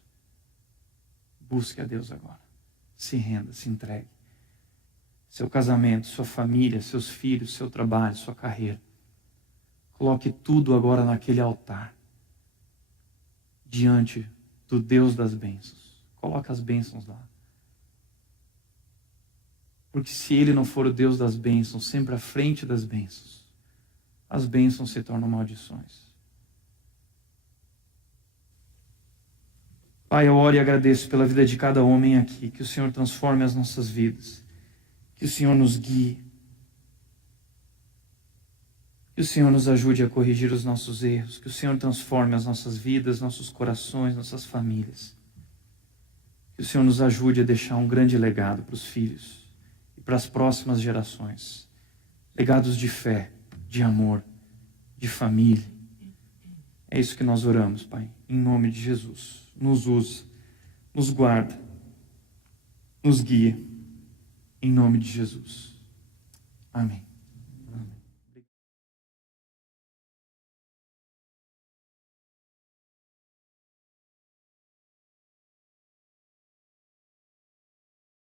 Busque a Deus agora. Se renda, se entregue. Seu casamento, sua família, seus filhos, seu trabalho, sua carreira. Coloque tudo agora naquele altar. Diante do Deus das bênçãos. Coloque as bênçãos lá. Porque se Ele não for o Deus das bênçãos, sempre à frente das bênçãos, as bênçãos se tornam maldições. Pai, eu oro e agradeço pela vida de cada homem aqui. Que o Senhor transforme as nossas vidas. Que o Senhor nos guie. Que o Senhor nos ajude a corrigir os nossos erros. Que o Senhor transforme as nossas vidas, nossos corações, nossas famílias. Que o Senhor nos ajude a deixar um grande legado para os filhos e para as próximas gerações. Legados de fé, de amor, de família. É isso que nós oramos, Pai. Em nome de Jesus. Nos usa, nos guarda, nos guia. Em nome de Jesus. Amém.